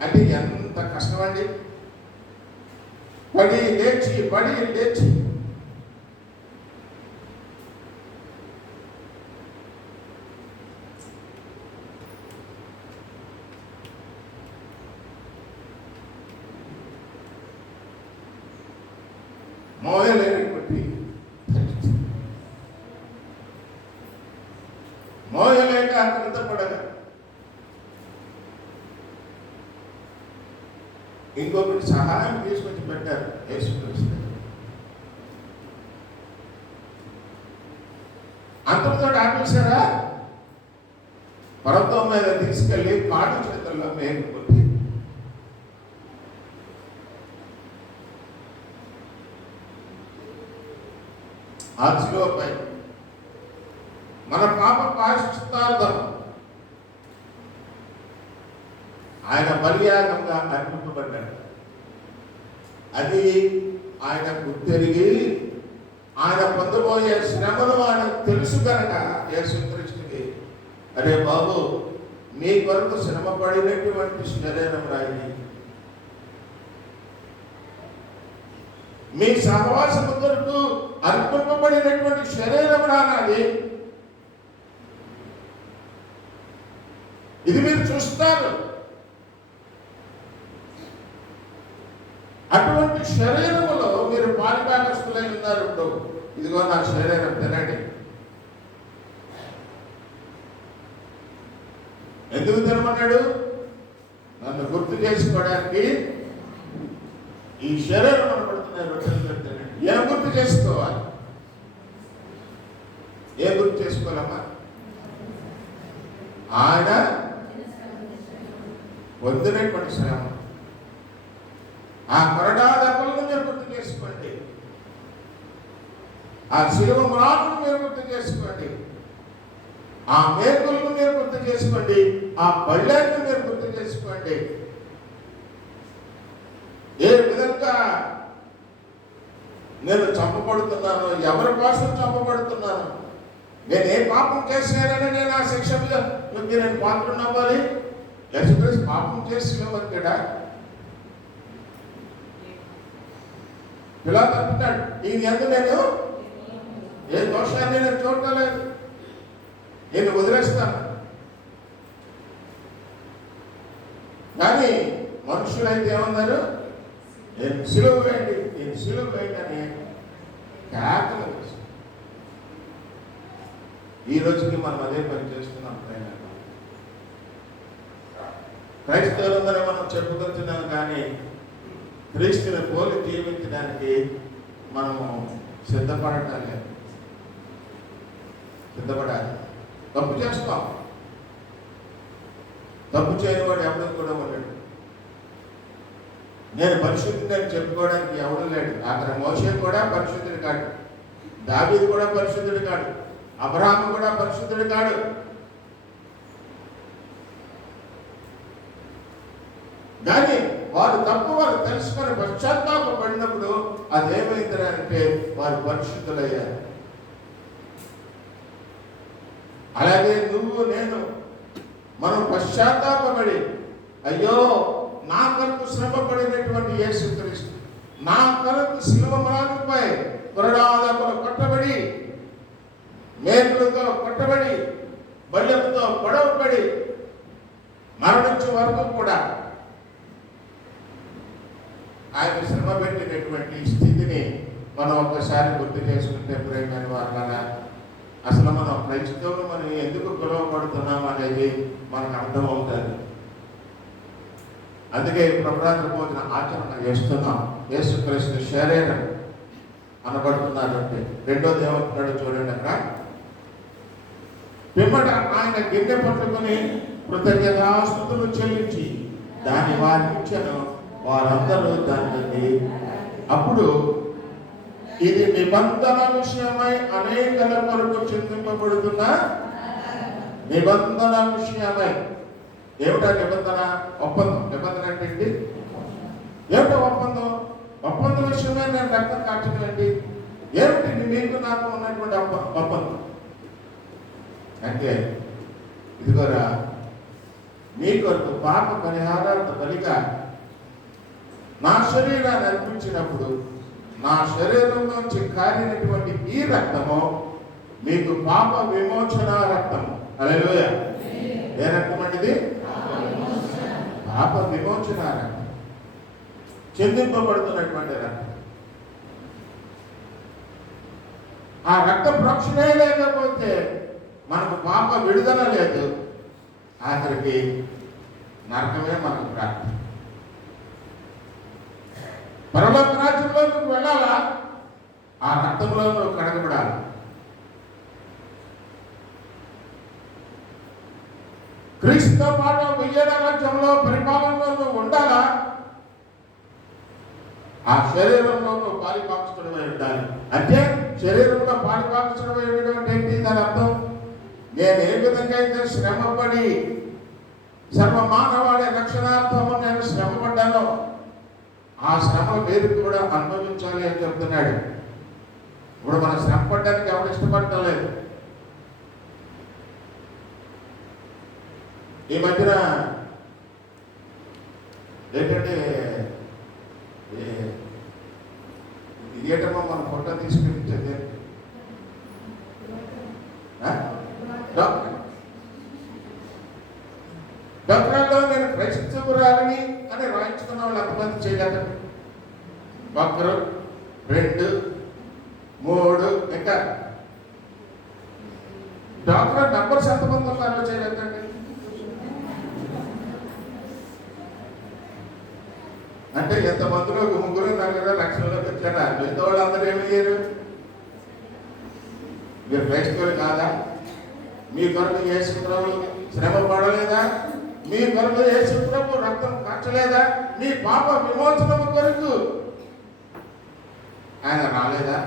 అంటే ఎంత కష్టమండి. పడి లేచి మోయలేక క్రింద పడగా. ఇంకొకటి సహాయం తీసుకొచ్చి పెట్టారు యేసుక్రీస్తు. అంతటితో ఆపేశారా? పర్వతం మీద తీసుకెళ్లి కాడు చేతుల్లో మేలుకొట్టి ఆ శిలువపై మన పాప ప్రాయశ్చిత్తార్థం ఆయన బలియాగంగా అర్పింపబడ్డాడు. అది ఆయన గుర్తెరిగి ఆయన పొందబోయే శ్రమను ఆయన తెలుసు కనుక యేసుక్రీస్తుకి, అరే బాబు మీ కొరకు శ్రమ పడినటువంటి శరీరం రాయి, మీ సహవాసము కొరకు అర్పింపబడినటువంటి శరీరం రానాది, ఇది మీరు చూస్తారు. అటువంటి శరీరములో మీరు పాలిభాగస్తులై ఉన్నారు. ఇప్పుడు ఇదిగో నా శరీరం తినండి. ఎందుకు తినమన్నాడు? నన్ను గుర్తు చేసుకోవడానికి. ఈ శరీరం అనబడుతున్నాయి రొట్టెలు తినండి. ఏం గుర్తు చేసుకోవాలి? ఏం గుర్తు చేసుకోవాలమ్మా? ఆయన పొందినటువంటి శ్రమ, ఆ కొరడా దెబ్బలను మీరు గుర్తు చేసుకోండి. ఆ శిలువ మ్రానును మీరు గుర్తు చేసుకోండి. ఆ మేకులను మీరు గుర్తు చేసుకోండి. ఆ బళ్ళను మీరు గుర్తు చేసుకోండి. ఏ విధంగా నేను చంపబడుతున్నాను, ఎవరి కోసం చంపబడుతున్నాను, నేను ఏ పాపం చేశానని నేను ఆ శిక్ష మీద నేను పాత్ర అవ్వాలి. యేసుక్రీస్తు పాపం చేసి వచ్చాడా? పిలాతు అంటున్నాడు, ఈయన ఎందుకు నేను ఏ దోషాన్ని నేను చూడటం లేదు, నేను వదిలేస్తాను. కానీ మనుషులైతే ఏమన్నారు? నేను సిలువ వేయండి, నేను సిలువ వేయండి అని కేకలు వేసి. ఈ రోజుకి మనం అదే పని చేస్తున్నాం. క్రైస్తవులందరూ మనం చెప్పుకొచ్చున్నాం, కానీ క్రీస్తుని పోలి జీవించడానికి మనము సిద్ధపడటం లేదు. సిద్ధపడాలి. తప్పు చేస్తాం. తప్పు చేయని వాడు ఎవరు కూడా ఉండడు. నేను పరిశుద్ధుడని చెప్పుకోవడానికి ఎవడు లేడు. అక్కడ మోషే కూడా పరిశుద్ధుడు కాడు, దావీదు కూడా పరిశుద్ధుడు కాడు, అబ్రహాము కూడా పరిశుద్ధుడు కాడు. కానీ వారు తప్పు వారు తెలుసుకొని పశ్చాత్తాపడినప్పుడు అదేమైందంటే వారు పరిశుద్ధులయ్యారు. అలాగే నువ్వు నేను మనం పశ్చాత్తాపడి, అయ్యో నా కొరకు శ్రమ పడినటువంటి యేసుక్రీస్తు నా కొరకు శిలువ మ్రానుపై కొరడాలతో కొట్టబడి, మేకులతో కొట్టబడి, బల్లెంతో పొడవబడి మరణించే వరకు కూడా ఆయన శ్రమ పెట్టినటువంటి స్థితిని మనం ఒక్కసారి గుర్తు చేసుకుంటే ప్రేమైన వాళ్ళ అసలు మనం క్రైస్తవులు మనం ఎందుకు గొడవపడుతున్నాం అనేది మనకు అర్థమవుతుంది. అందుకే ప్రభరాత్రి భోజన ఆచరణ చేస్తున్నాం. యేసుక్రీస్తు శరీరం అనబడుతున్నారంటే రెండోది ఏమంటున్నాడు చూడండి. అక్కడ పిమ్మట ఆయన గిన్నె పట్టుకుని కృతజ్ఞతాస్తుతులు చెల్లించి దాని వారికిచ్చను. వారందరూ దాన్ని అప్పుడు ఇది నిబంధన విషయమై అనేకల కొరకు చింతింపబడుతున్న నిబంధన విషయమై. ఏమిటా నిబంధన? ఒప్పందం. నిబంధన అంటే ఏంటి? ఏమిటో ఒప్పందం. ఒప్పందం విషయమై నేను రక్తం కార్చకండి. ఏమిటి మీకు నాకు ఉన్నటువంటి ఒప్పందం అంటే, ఇదిగోరా మీ కొరకు పాప పరిహారార్థ బలిగా నా శరీరాన్ని అర్పించినప్పుడు నా శరీరంలోంచి కారినటువంటి ఈ రక్తము మీకు పాప విమోచన రక్తము. హల్లెలూయా. ఏ రక్తం అండి? పాప విమోచన రక్తం, చెందింపబడుతున్నటువంటి రక్తం. ఆ రక్త ప్రోక్షణే లేకపోతే మనకు పాప విడుదల లేదు. ఆఖరికి నరకమే మనకు ప్రాప్తి. పరలోక రాజ్యంలో నువ్వు వెళ్ళాలా? ఆ రక్తంలో నువ్వు కడగబడాలి. క్రీస్తుతో పాటు 1000వ రాజ్యంలో పరిపాలనలో నువ్వు ఉండాలా? ఆ శరీరంలో నువ్వు పాలిపాక్షుడమై ఉండాలి. అంటే శరీరంలో పాలిపాక్షుడమై ఉండడం అంటే ఏంటి? దాని అర్థం, నేను ఏ విధంగా అయితే శ్రమపడి సర్వ మానవాళి రక్షణార్థము నేను శ్రమపడ్డానో ఆ శ్రమ మీరు కూడా అనుభవించాలి అని చెప్తున్నాడు. ఇప్పుడు మనం శ్రమ పడడానికి ఎవరు ఇష్టపడటం లేదు. ఈ మధ్యన ఏంటంటే ఇదేటమ్మా మన ఫోటో తీసుకెళ్ళించేది డాక్టర్లో నేను క్రైస్తవురాలిని అని రాయించుకున్న వాళ్ళు ఎంతమంది చేయగలరు? 1, 2, 3 ఇంకా డాక్టర్ నంబర్స్ ఎంతమంది ఉన్నారో చేయగలండి. అంటే ఎంతమందిలో 3, 4 లక్షల్లోకి వచ్చారా? మిగతా వాళ్ళందరూ ఏమయ్యారు? మీరు క్రైస్తవులు కాదా? మీ కొరకు యేసు ప్రభు శ్రమ పడలేదా? మీ కొరకు యేసు ప్రభు రక్తం కాచలేదా? మీ పాప విమోచనము కొరకు ఆయన రాలేదా?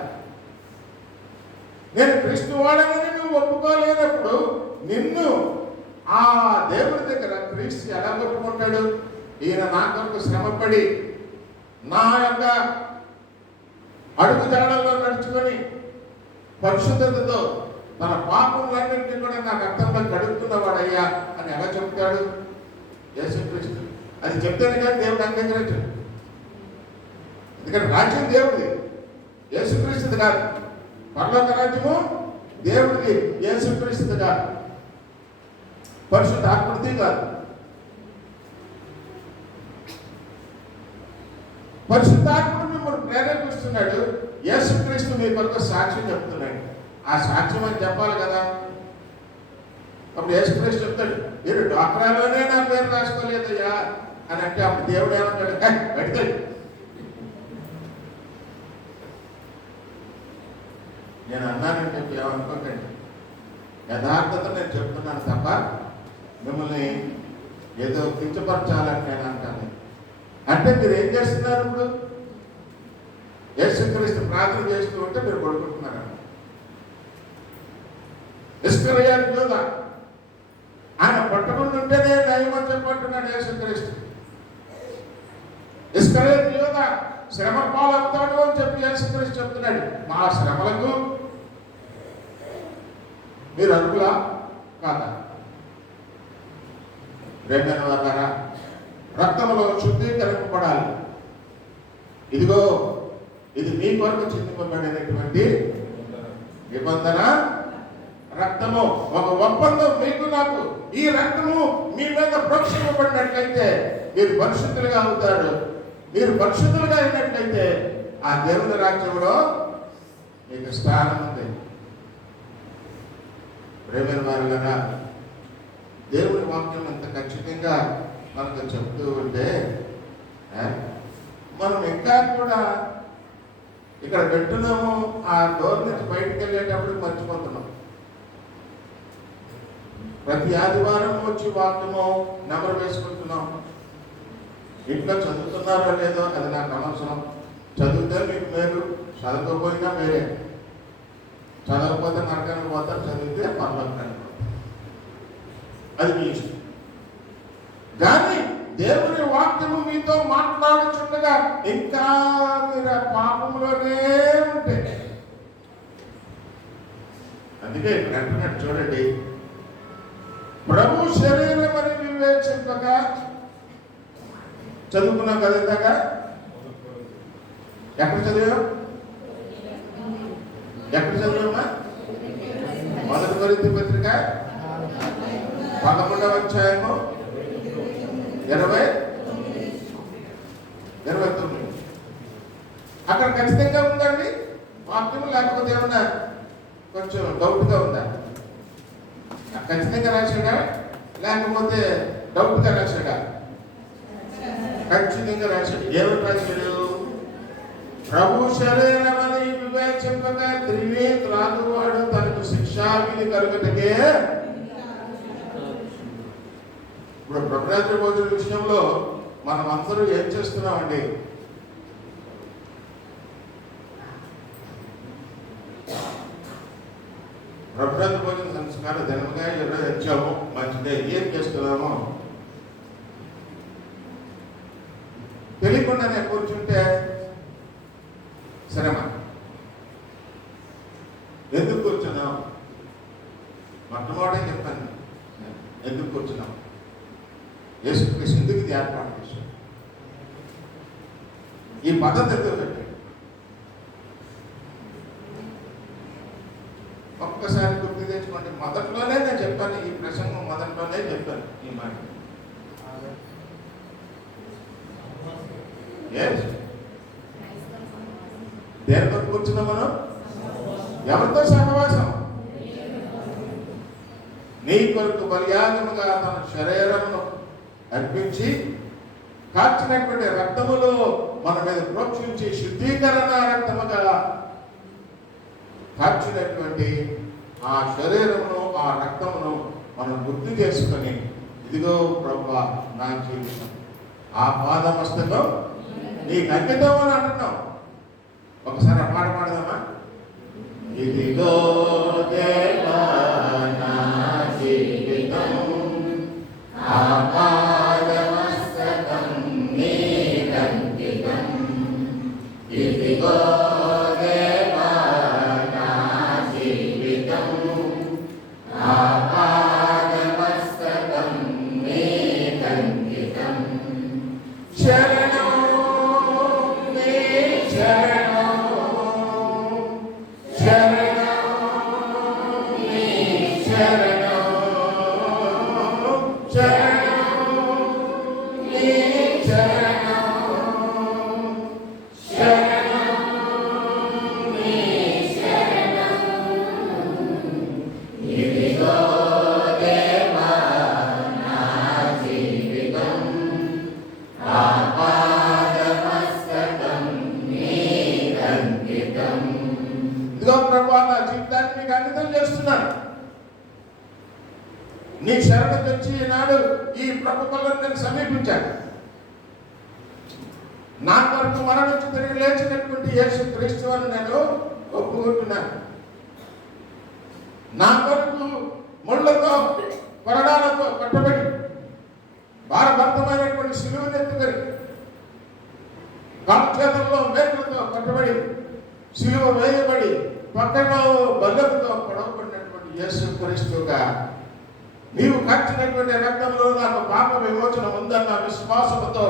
నేను క్రీస్తు వాడని నువ్వు ఒప్పుకోలేనప్పుడు నిన్ను ఆ దేవుడి దగ్గర క్రీస్తు ఎలా ఒప్పుకుంటాడు? ఈయన నా కొరకు శ్రమపడి నా యొక్క అడుగు జాడల్లో నడుచుకొని పరిశుద్ధతతో తన పాపములన్నింటినీ కూడా నా రక్తంలో కడుగుతున్నవాడయ్యా అని ఎలా చెప్తాడు యేసుక్రీస్తు? అది చెప్తాను కానీ దేవుడు అంగీకరించాడు. ఎందుకంటే రాజ్యం దేవుడిది, యేసుక్రీస్తుది కాదు. పరలోక రాజ్యము దేవుడిది, యేసుక్రీస్తుది కాదు, పరిశుద్ధ ఆత్మది కాదు. పరిశుద్ధాత్ముడు మిమ్మల్ని ప్రేరేపిస్తున్నాడు. యేసుక్రీస్తు మీ కొరకు సాక్ష్యం చెప్తున్నాడు. ఆ సాక్ష్యం అని చెప్పాలి కదా. అప్పుడు యేసుక్రీస్తు చెప్తాడు, మీరు డాక్టరాలోనే నా పేరు రాసుకోలేదయ్యా అని అంటే అప్పుడు దేవుడు ఏమంటాడు, పెడతాడు. నేను అన్నానని చెప్పి ఏమనుకోకండి, యథార్థత నేను చెప్తున్నాను తప్ప మిమ్మల్ని ఏదో కించపరచాలని నేను అంటాను. అంటే మీరు ఏం చేస్తున్నారు? ఇప్పుడు యేసుక్రీస్తు ప్రార్థన చేస్తూ ఉంటే మీరు పడుకుంటున్నారు. ఇస్కరియోతు యూదా ఆయన పట్టుకుని ఉంటేనే నయం అని చెప్పంటున్నాడు యేసుక్రీస్తు. ఇస్కరియోతు యూదా శ్రమ పాలవుతాడు అని చెప్పి యేసుక్రీస్తు చెప్తున్నాడు. మా శ్రమలకు మీరు అర్హులా కాదా? ప్రేమైన వారా, రక్తంలో శుద్ధీకరింపబడాలి. ఇదిగో ఇది మీ కొరకు చిందింపబడినటువంటి నిబంధన రక్తము, ఒక ఒప్పందం మీకు నాకు. ఈ రక్తము మీ మీద ప్రోక్షింపబడినట్లయితే మీరు పరిశుద్ధులుగా అవుతారు. మీరు పరిశుద్ధులుగా అయినట్లయితే ఆ దేవుని రాజ్యంలో మీకు స్థానం ఉంది. ప్రేమైన వారులారా, దేవుని వాక్యం ఎంత ఖచ్చితంగా మనకు చెప్తూ ఉంటే మనం ఇంకా కూడా ఇక్కడ పెట్టున్నాము, ఆ డోర్ నుంచి బయటకు వెళ్ళేటప్పుడు మర్చిపోతున్నాం. ప్రతి ఆదివారం వచ్చి వాక్యము నెంబర్ వేసుకుంటున్నాం. ఇంట్లో చదువుతున్నారో లేదో అది నాకు అనవసరం. చదివితే మీకు మేలు, చదవకపోయినా మీరే. చదవకపోతే నరకానికి పోతారు, చదివితే పర్లోకానికి పోతారు. అది మీ ఇష్టం. కానీ దేవుని వాక్యము మీతో మాట్లాడుచుండగా ఇంకా మీరు ఆ పాపంలోనే ఉంటే, అందుకే ఇక్కడ అంటున్నట్టు చూడండి, ప్రభు శరీరం అని వివేచింపగా, చదువుకున్నాం కదా ఇందాక. ఎక్కడ చదివాం? ఎక్కడ చదివామా? 1 కొరింథీ పత్రిక 11వ అధ్యాయము 29. అక్కడ ఖచ్చితంగా ఉందండి వాక్యం, లేకపోతే ఏమన్నా కొంచెం డౌట్గా ఉందా? ఖచ్చితంగా రాశాడా లేకపోతే డౌట్గా రాశాడా? ఖచ్చితంగా రాశాడు. ఏమని రాశాడు? ప్రభు శరీరమని వివేచింపగా త్రివే త్రాగువాడు తనకు శిక్షావిధి కలుగుటకే. ఇప్పుడు ప్రభురాత్రి భోజన విషయంలో మనం అందరూ ఏం చేస్తున్నామండి? ప్రభురాత్రి భోజన సంస్కారం దినముగా ఎవరో తెచ్చాము, మంచిదే. ఏం చేస్తున్నామో తెలియకుండానే కూర్చుంటే శ్రమ. ఎందుకు కూర్చున్నాం? మొట్టమొదటి చెప్పాను, ఎందుకు కూర్చున్నాం? యేసుక్రీస్తు ఎందుకు ఇది ఏర్పాటు చేశాడు? ఈ పద్ధతి ఎందుకు పెట్టాడు? ఒక్కసారి గుర్తు తెచ్చుకోండి. మొదట్లోనే నేను చెప్పాను, ఈ ప్రసంగం మొదట్లోనే చెప్పాను ఈ మాట. దేనితో కూర్చున్నాం మనం? ఎవరితో సహవాసం? నీ కొరకు బలియాగముగా తన శరీరమును అర్పించి కార్చినటువంటి రక్తములో మన మీద ప్రోక్షించి శుద్ధీకరణ రక్తముగా కార్చినటువంటి ఆ శరీరమును, ఆ రక్తమును మనం గుర్తు చేసుకొని, ఇదిగో ప్రభువా నా జీవితం, ఆ పాదమస్తకం నీకు అంకితం అని అంటున్నాం. ఒకసారి ఆ పాట పాడదామా? ఇదిగో దేవా నా జీవితం, ఆ పాదమస్తకం నీకు అంకితం. ఇదిగో దేవా నా జీవితం, ఆ పాదమస్తకం నీకు అంకితం. శరణం నీ శరణం, శరణం నీ శరణం, శరణం నీ శరణం, శరణం నీ శరణం. ఇదిగో దేవా అన్నాడు. నీ శరణు తెచ్చి ఈనాడు ఈ ప్రభుత్వంలో నేను సమీపించాను. నా కొరకు మరణించి తిరిగి లేచినటువంటి యేసు క్రీస్తు అని నేను ఒప్పుకుంటున్నాను. నా కొరకు ముళ్ళతో కొరడాలతో కట్టబడి భారభరితమైనటువంటి సిలువను ఎత్తుకొని కాలు చేతుల్లో మేకులతో కట్టబడి సిలువ వేయబడి పక్కన బల్లెలతో పొడవబడినటువంటి యేసు క్రీస్తుగా నీవు కట్టినటువంటి రక్తంలో నాకు పాప విమోచన ఉందన్న విశ్వాసంతో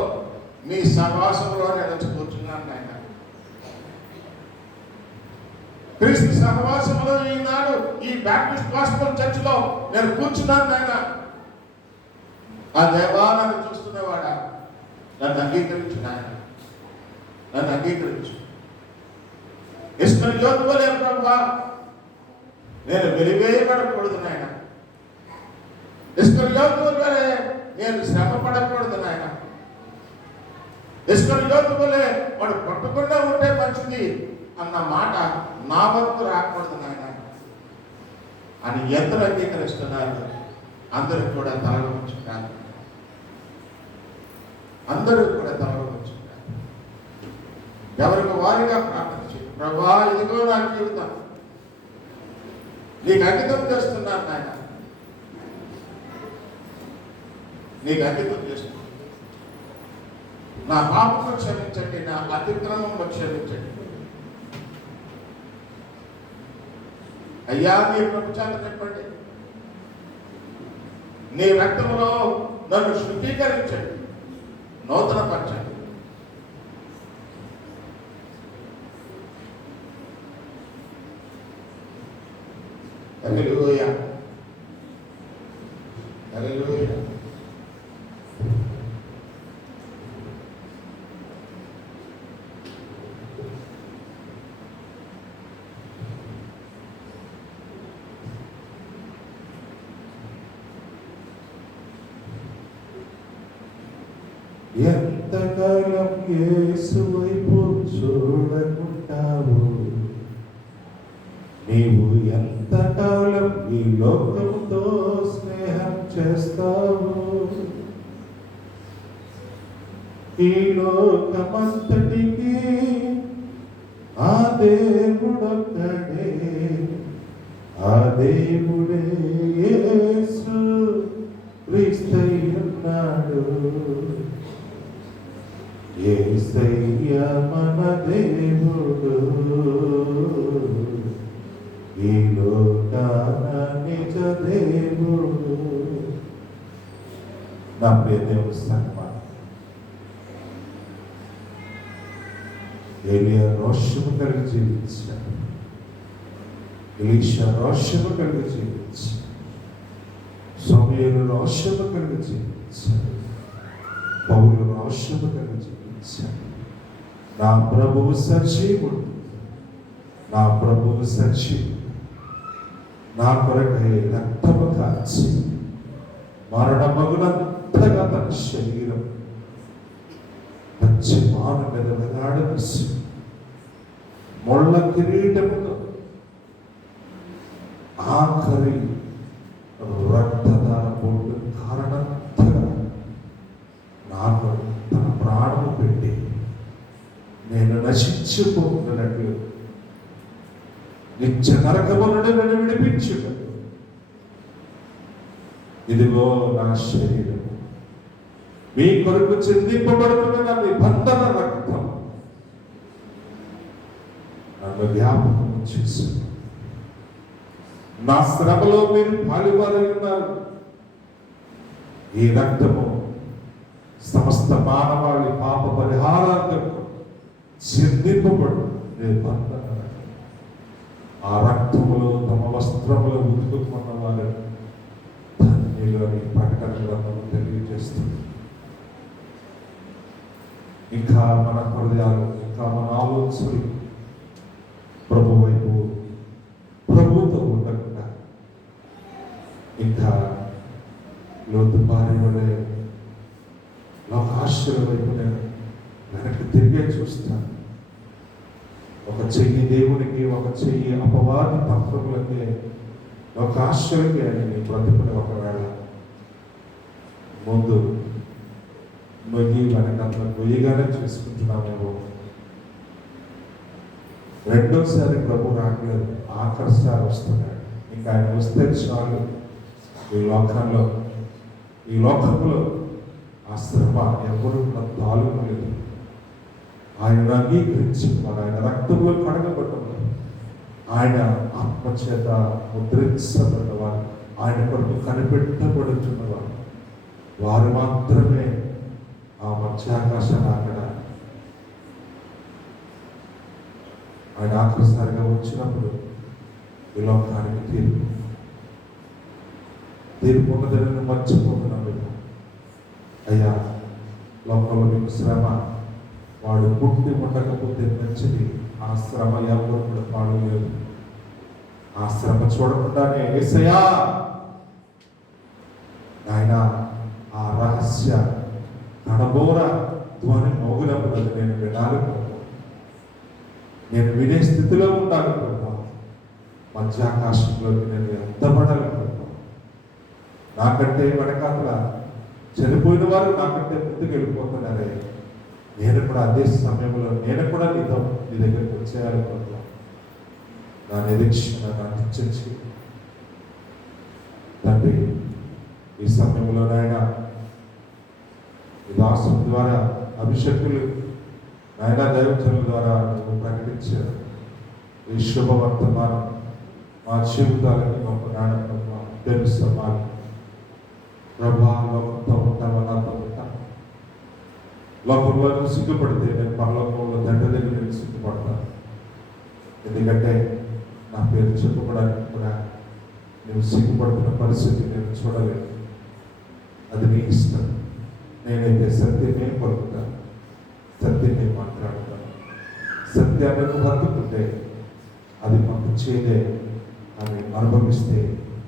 మీ సహవాసంలో నేను కూర్చున్నాను నాయన. క్రీస్తు సహవాసంలో ఈనాడు ఈ బ్యాప్టిస్ట్ గాస్పెల్ చర్చిలో నేను కూర్చున్నాను నాయన. ఆ దేవా నన్ను చూస్తున్నవాడా, నన్ను అంగీకరించు నాయన, నన్ను అంగీకరించు. ఇస్కరియోతు వలె ప్రభువా నేను వెలివేయబడకూడదు నాయన. ఇస్కరియోతు వలె నేను శ్రమ పడకూడదు నాయన. ఇస్కరియోతు వలె వాడు పట్టకుండా ఉంటే మంచిది అన్న మాట నా వరకు రాకూడదు నాయన అని ఎందరూ అంగీకరిస్తున్నారు. అందరూ కూడా తలలో ఉంచుతారు. అందరూ కూడా తలలో ఉంచుతారు. ఎవరికి వారిగా ప్రార్థన చేయండి. ప్రభువా ఇదిగో నా జీవితం నీకు అంకితం చేస్తున్నాను నాయన, నీకు అంకితం చేస్తున్నాను. నా పాపంలో క్షమించండి, నా అతిక్రమంలో క్షమించండి అయ్యా. నీ ప్రపంచాన్ని చెప్పండి, నీ రక్తంలో నన్ను శుద్ధీకరించండి, నూతన పరచండి. హల్లెలూయా, హల్లెలూయా. ఎంతకాలం యేసు వైపు చూడకుంటావు, నీవు ఎంతకాలం ఈ లోకముతో స్నేహం చేస్తావు. ఈ లోకమంతటికి ఆ దేవుడొక్కడే, ఆ దేవుడే యేసు క్రీస్తయ్యున్నాడు. యేసయ్య మన దేవుడు, ఈ లోకాన నిజ దేవుడు. నా ప్రియ దేవుని సంగమా, ఏలియా రోషము కలిగి జీవించాడు, ఎలీషా రోషము కలిగి జీవించాడు, సమూయేలు రోషము కలిగి జీవించాడు, పౌలు రోషము కలిగి జీవించాడు. నా ప్రభువు సజీవుడు, నా ప్రభువు సజీవుడు. నా కొరకై రక్తము కాచి మరణమగునంతగా తన శరీరం పచ్చి మాను మీద వేలాడవేసి ముళ్ళ కిరీటముతో ఆఖరి రక్తదాన బొడ్డు కారణంతగా నాకు తన ప్రాణము పెట్టి నేను నశించిపోతున్నట్లు నిత్య నరకము నుండి నన్ను విడిపించుట. ఇదిగో నా శరీరం మీ కొరకు చిందింపబడుతున్న నా నిబంధన రక్తం నన్ను జ్ఞాపకం చేసి నా శ్రమలో మీరు పాలువారై ఉన్నారు. ఈ రక్తము సమస్త మానవాళి పాప పరిహారార్థం చిందింపబడు నిబంధన. ఆ రక్తములో తమ వస్త్రములు ఉతుకుతున్న వారు ధన్యులని ప్రకటన గ్రంథం తెలియజేస్తుంది. ఇంకా మన హృదయాలు, ఇంకా మన ఆలోచనలు ప్రభు వైపు, ప్రభుతో ఉండకుండా ఇంకా లోతు భార్య వలె లోకాశ్రుల వైపు నేను వెనక్కి తిరిగే చూస్తాను. ఒక చెయ్యి దేవునికి, ఒక చెయ్యి అపవాది తంత్రములకే ఒక ఆశ్చర్యకి ఆయన నీ బ్రతుకుని ఒకవేళ ముందు నొయ్యి వెనకాల గొయ్యిగానే చేసుకుంటున్నామేమో. రెండోసారి ప్రభు రావట్లేదు, ఆఖరిసారి వస్తున్నాడు. ఇంకా ఆయన వస్తే చాలు ఈ లోకంలో ఆ శ్రమ ఎవరు తాలూకలేదు. ఆయన అంగీకరించి వారు ఆయన రక్తంలో కడగబడ్డవారు, ఆయన ఆత్మచేత ముద్రించబడ్డవారు, ఆయన కొరకు కనిపెట్టబడుతున్నవారు, వారు మాత్రమే ఆ మధ్యాకాశాన్ని అక్కడ ఆయన ఆఖరిసారిగా వచ్చినప్పుడు ఈ లోకానికి తీర్పు ఉన్నదని మర్చిపోతున్నాం. అయ్యా, లోకంలో మీకు శ్రమ, వాడు పుట్టి ఉండకపోతే మంచిది. ఆ శ్రమ ఎవరు కూడా పాడలేదు. ఆ శ్రమ చూడకుండానే యేసయ్యా ఆయన ఆ రహస్య కడబోర ధ్వని మోగినప్పుడు అది నేను వినాలి ప్రభు, నేను వినే స్థితిలో ఉండాలి ప్రభు, మధ్యాకాశంలోకి నేను ఎత్తబడాలి ప్రభు. నాకంటే వెనకాల చనిపోయిన వారు నాకంటే ముందుకు వెళ్ళిపోతున్నారే, నేను కూడా అదే సమయంలో నేను కూడా నీ దగ్గరికి వచ్చేయాలి ప్రభు. నా నిరీక్షణ, నా నిశ్చయించి తండ్రి, ఈ సమయంలో నాయన ఈ దాసుల ద్వారా అభిషేకులు నాయన దైవజనుల ద్వారా నువ్వు ప్రకటించారు ఈ శుభవర్తమానం మా జీవితాలకి గొప్ప నాయన తెలుస్తాను. ప్రభావంలో ఉంటావా, నాతో ఉంటాను. లోకంలో నువ్వు సిగ్గుపడితే నేను పరలోకంలో దగ్గర నేను సిగ్గుపడతాను. ఎందుకంటే నా పేరు చెప్పుకోవడానికి కూడా నువ్వు సిగ్గుపడుతున్న పరిస్థితి నేను చూడలేదు. అది నీ ఇష్టం. నేనైతే సత్యమే పలుకుతాను, సత్యమే మాట్లాడతాను. సత్యాన్ని బతుకుంటే అది పంపించేదే అని అనుభవిస్తే